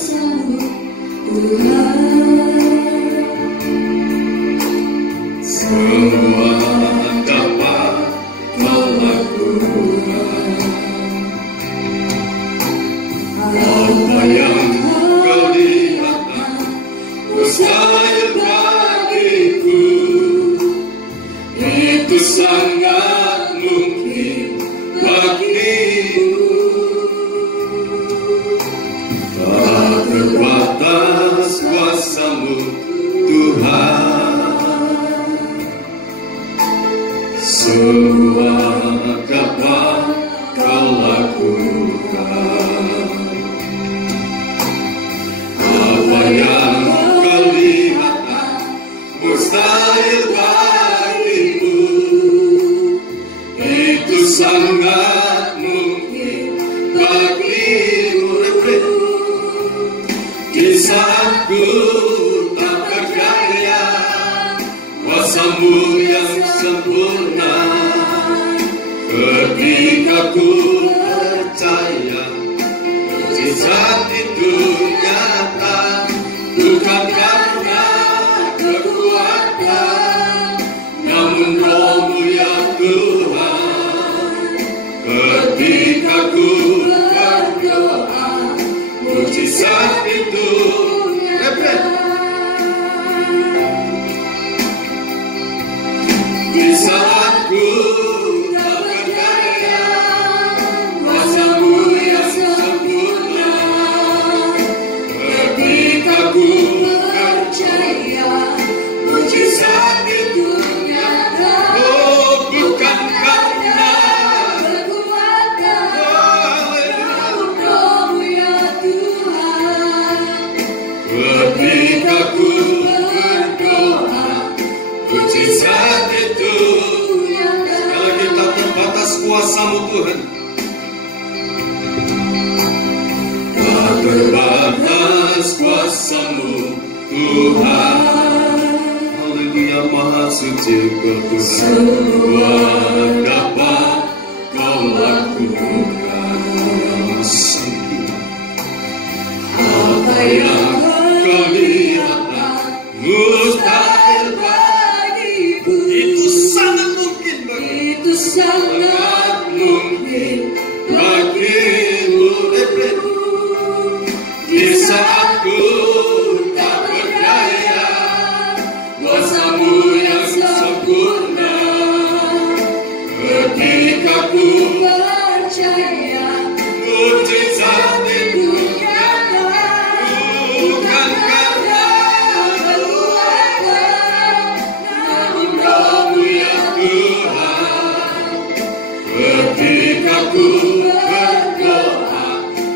Semua dapat Kau lakukan. Apa yang Kau lihatkan mustahil bagiku, itu sangat mungkin bagimu. Tak terbatas kuasa-Mu Tuhan. Semua dapat Kau lakukan. Apa yang Kau lihatkan mustahil bagimu, itu sangat mungkin bagimu. Di saat ku tak berdaya, kuasa-Mu yang sempurna. Ketika ku percaya, mujizat Tuhan. Haleluya, Maha Suci Kau Tuhan. Semua dapat Kau lakukan. Apa yang kelihatan mustahil bagimu, itu sangat mungkin bagimu. Itu sangat mungkin Bagimu, di saat ku tak berdaya, kuasa-Mu yang sempurna. Ketika ku percaya mujizat itu nyata, bukan karena kekuatan, namun Roh-Mu ya Tuhan. Ketika ku berdoa,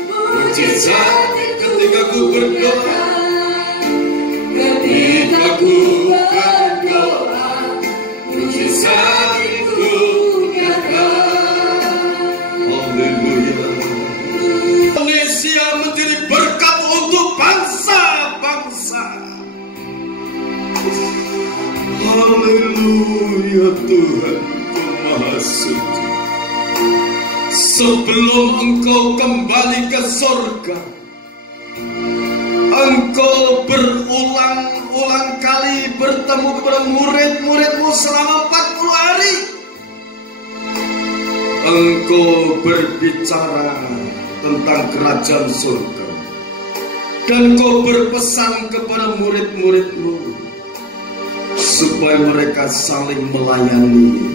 mujizat ketika ku berdoa. Ketika ku berdoa, mujizat itu nyata. Haleluya. Indonesia menjadi berkat untuk bangsa-bangsa. Haleluya, Tuhan Kau Maha Suci. Sebelum Engkau kembali ke surga, Engkau berulang-ulang kali bertemu kepada murid-murid-Mu selama 40 hari. Engkau berbicara tentang kerajaan surga, dan Engkau berpesan kepada murid-murid-Mu supaya mereka saling melayani,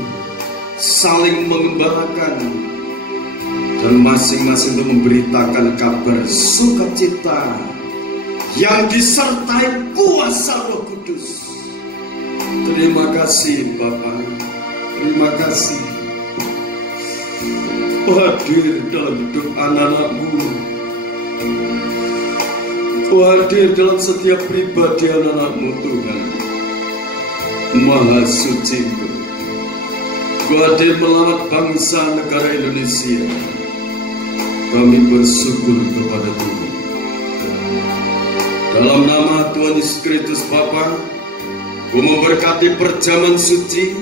saling mengembangkan, dan masing-masing untuk memberitakan kabar sukacita yang disertai kuasa Roh Kudus. Terima kasih Bapa, terima kasih. Kau hadir dalam hidup anak-anak-Mu. Kau hadir dalam setiap pribadi anak-anak-Mu, Tuhan Maha Suci. Kau hadir melawat bangsa negara Indonesia. Kami bersyukur kepada Tuhan. Dalam nama Tuhan Yesus Kristus Bapa, Kau memberkati perjamuan suci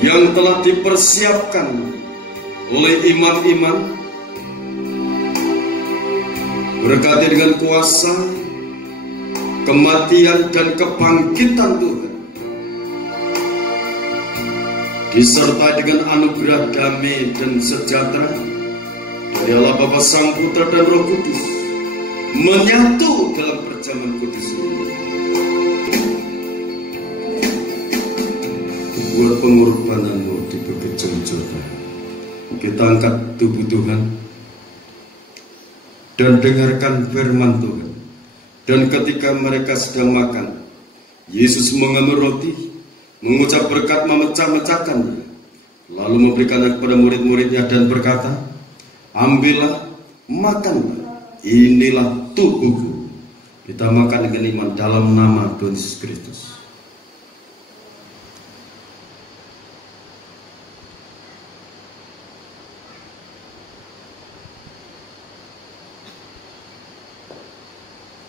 yang telah dipersiapkan oleh imam-imam. Berkati dengan kuasa, kematian dan kebangkitan Tuhan, disertai dengan anugerah damai dan sejahtera dari Allah Bapa, Sang Putra dan Roh Kudus, menyatu dalam perjamuan kudus ini. Buat pengorbanan-Mu di Bukit Jordan, kita angkat tubuh Tuhan dan dengarkan firman Tuhan. Dan ketika mereka sedang makan, Yesus mengambil roti, mengucap berkat, memecah-mecahkannya, lalu memberikannya kepada murid-muridnya dan berkata, ambillah, makanlah, inilah tubuhku. Kita makan dengan iman dalam nama Tuhan Yesus Kristus.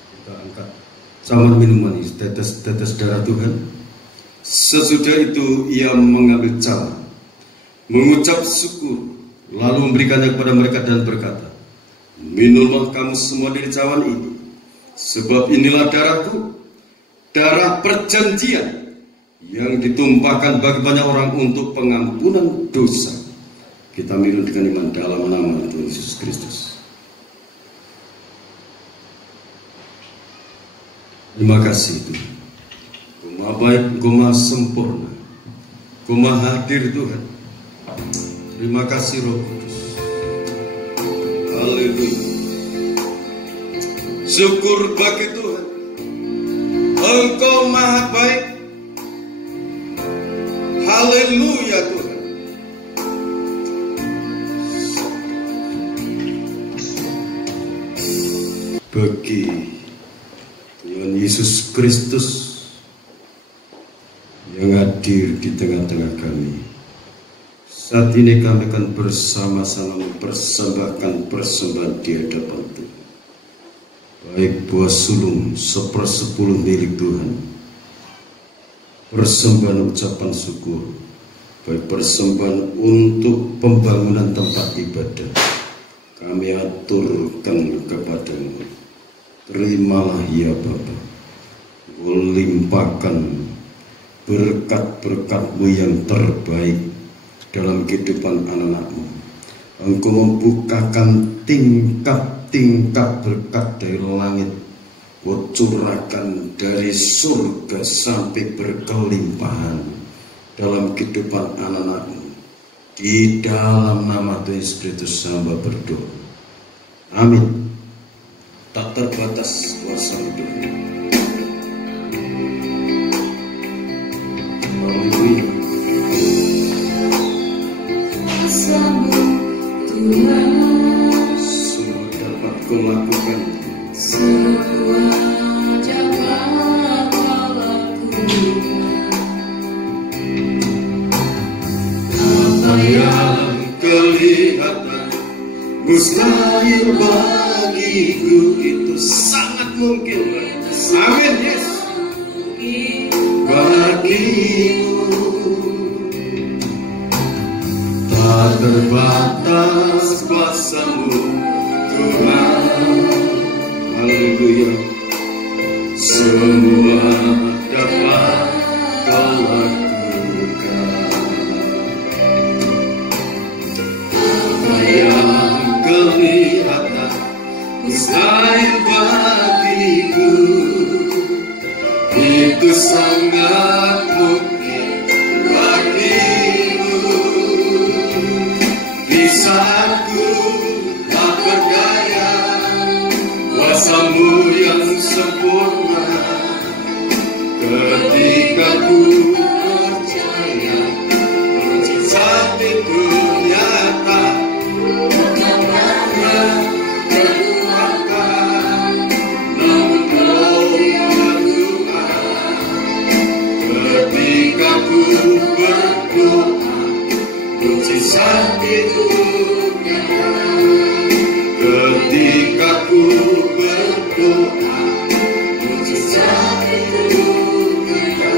Kita angkat cawan minuman ini, tetes darah Tuhan. Sesudah itu ia mengambil cawan, mengucap syukur, lalu memberikannya kepada mereka dan berkata, minumlah kamu semua dari cawan ini, sebab inilah darahku, darah perjanjian yang ditumpahkan bagi banyak orang untuk pengampunan dosa. Kita minum dengan iman dalam nama Tuhan Yesus Kristus. Terima kasih Tuhan. Kau maha baik, Kau maha sempurna, Kau maha hadir Tuhan. Terima kasih Roh Kudus. Haleluya. Syukur bagi Tuhan. Engkau maha baik. Haleluya Tuhan. Bagi Tuhan Yesus Kristus yang hadir di tengah-tengah kami, saat ini kami akan bersama-sama mempersembahkan persembahan di hadapan Tuhan. baik buah sulung 1/10 milik Tuhan, persembahan ucapan syukur, baik persembahan untuk pembangunan tempat ibadah, kami aturkan kepadamu. Terimalah ya Bapa, limpahkan berkat-berkat-Mu yang terbaik dalam kehidupan anak-anak-Mu. Engkau membukakan tingkat-tingkat berkat dari langit, curahkan dari surga sampai berkelimpahan dalam kehidupan anak-anak-Mu. Di dalam nama Tuhan Yesus Kristus hamba berdoa. Amin. Tak terbatas kuasa Tuhan. Haleluya. Kuasa-Mu Tuhan, Semua dapat Kau lakukan. semua dapat Kau lakukan. Apa yang kelihatan mustahil bagiku, itu sangat mungkin. Amin, yes. Bagimu tak terbatas kuasa-Mu Tuhan. Haleluya. Semua dapat Kau lakukan. Apa yang kelihatan mustahil bagiku, itu sangat mungkin bagimu. Di saat ku tak berdaya, kuasa-Mu yang sempurna. Ketika ku percaya, mujizat itu nyata. Bukan karena kekuatan, namun Tuhan Tuhan. Ketika ku berdoa, mujizat itu nyata. Ketika ku berdoa, mujizat itu nyata.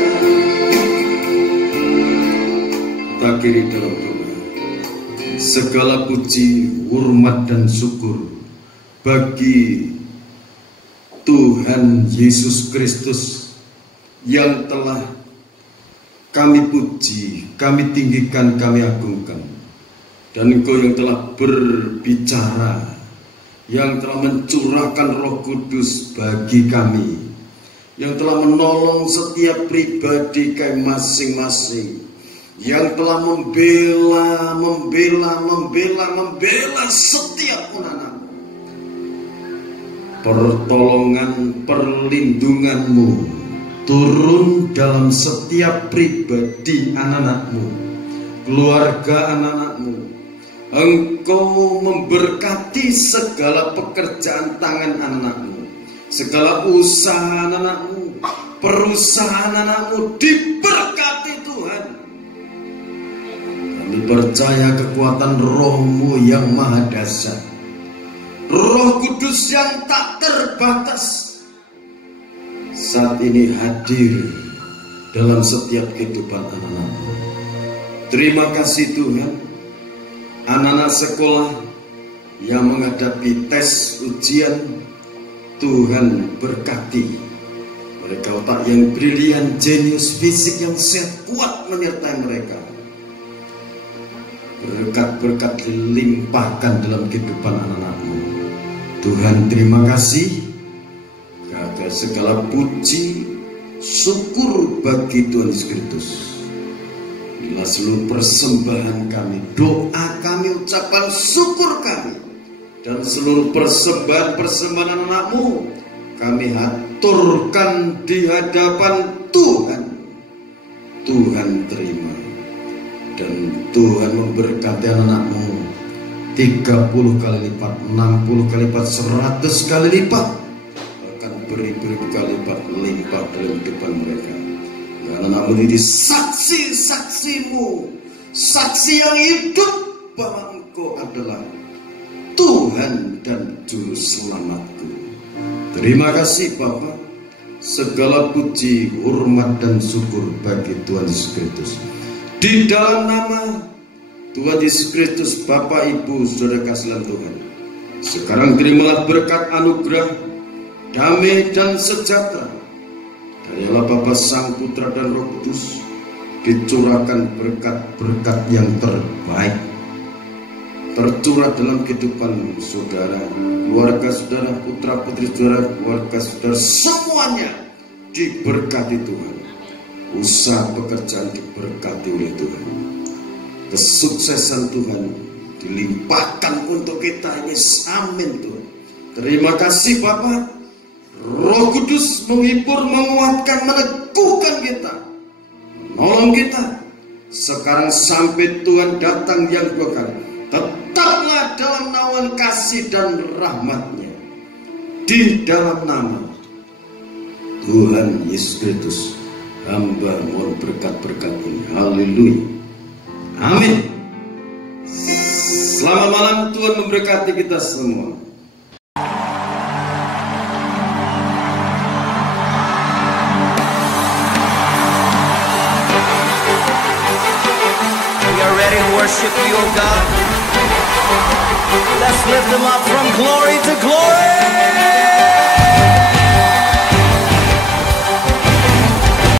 Kita akhiri dalam doa. Segala puji, hormat dan syukur bagi Tuhan Yesus Kristus yang telah kami puji, kami tinggikan, kami agungkan. Dan Engkau yang telah berbicara, yang telah mencurahkan Roh Kudus bagi kami, yang telah menolong setiap pribadi kami masing-masing, yang telah membela setiap anak. Pertolongan, perlindungan-Mu turun dalam setiap pribadi anak-anak-Mu, keluarga anak-anak-Mu. Engkau memberkati segala pekerjaan tangan anak-anak-Mu, segala usaha anak-anak-Mu, perusahaan anak-anak-Mu diberkati Tuhan. Kami percaya kekuatan Roh-Mu yang maha dahsyat, Roh Kudus yang tak terbatas, saat ini hadir dalam setiap kehidupan anak-anak-Mu. Terima kasih Tuhan. Anak-anak sekolah yang menghadapi tes ujian, Tuhan berkati mereka. Otak yang brilian, jenius, fisik yang sehat, kuat menyertai mereka. Berkat-berkat dilimpahkan dalam kehidupan anak-anak-Mu. Tuhan terima kasih. Agar segala puji, syukur bagi Tuhan Yesus Kristus. Inilah seluruh persembahan kami, doa kami, ucapan syukur kami, dan seluruh persembahan anak-anak-Mu kami aturkan di hadapan Tuhan. Tuhan terima. Dan Tuhan memberkati anak-anak-Mu 30 kali lipat, 60 kali lipat, 100 kali lipat, bahkan beribu-ribu kali lipat lipat dalam kehidupan mereka. Dan anak-anak-Mu ini saksi-saksi-Mu, saksi yang hidup bahwa Engkau adalah Tuhan dan Juru Selamatku. Terima kasih Bapa. Segala puji, hormat dan syukur bagi Tuhan Yesus Kristus. Di dalam nama Tuhan Yesus Kristus, Bapak, Ibu, Saudara kasih dalam Tuhan, sekarang terimalah berkat anugerah, damai dan sejahtera dari Allah Bapa, Sang Putra dan Roh Kudus. Dicurahkan berkat-berkat yang terbaik, tercurah dalam kehidupan saudara, keluarga saudara, putra putri saudara, keluarga saudara, semuanya diberkati Tuhan. Usaha pekerjaan diberkati oleh Tuhan. Kesuksesan Tuhan dilimpahkan untuk kita. Yes, amin Tuhan. Terima kasih Bapa. Roh Kudus menghibur, menguatkan, meneguhkan kita, menolong kita. Sekarang sampai Tuhan datang yang dua kali, tetaplah dalam naungan kasih dan rahmat-Nya. Di dalam nama Tuhan Yesus Kristus, hamba mohon berkat-berkat ini. Haleluya. Amin. Selamat malam, Tuhan memberkati kita semua. Worship you, oh God. Let's lift them up from glory to glory.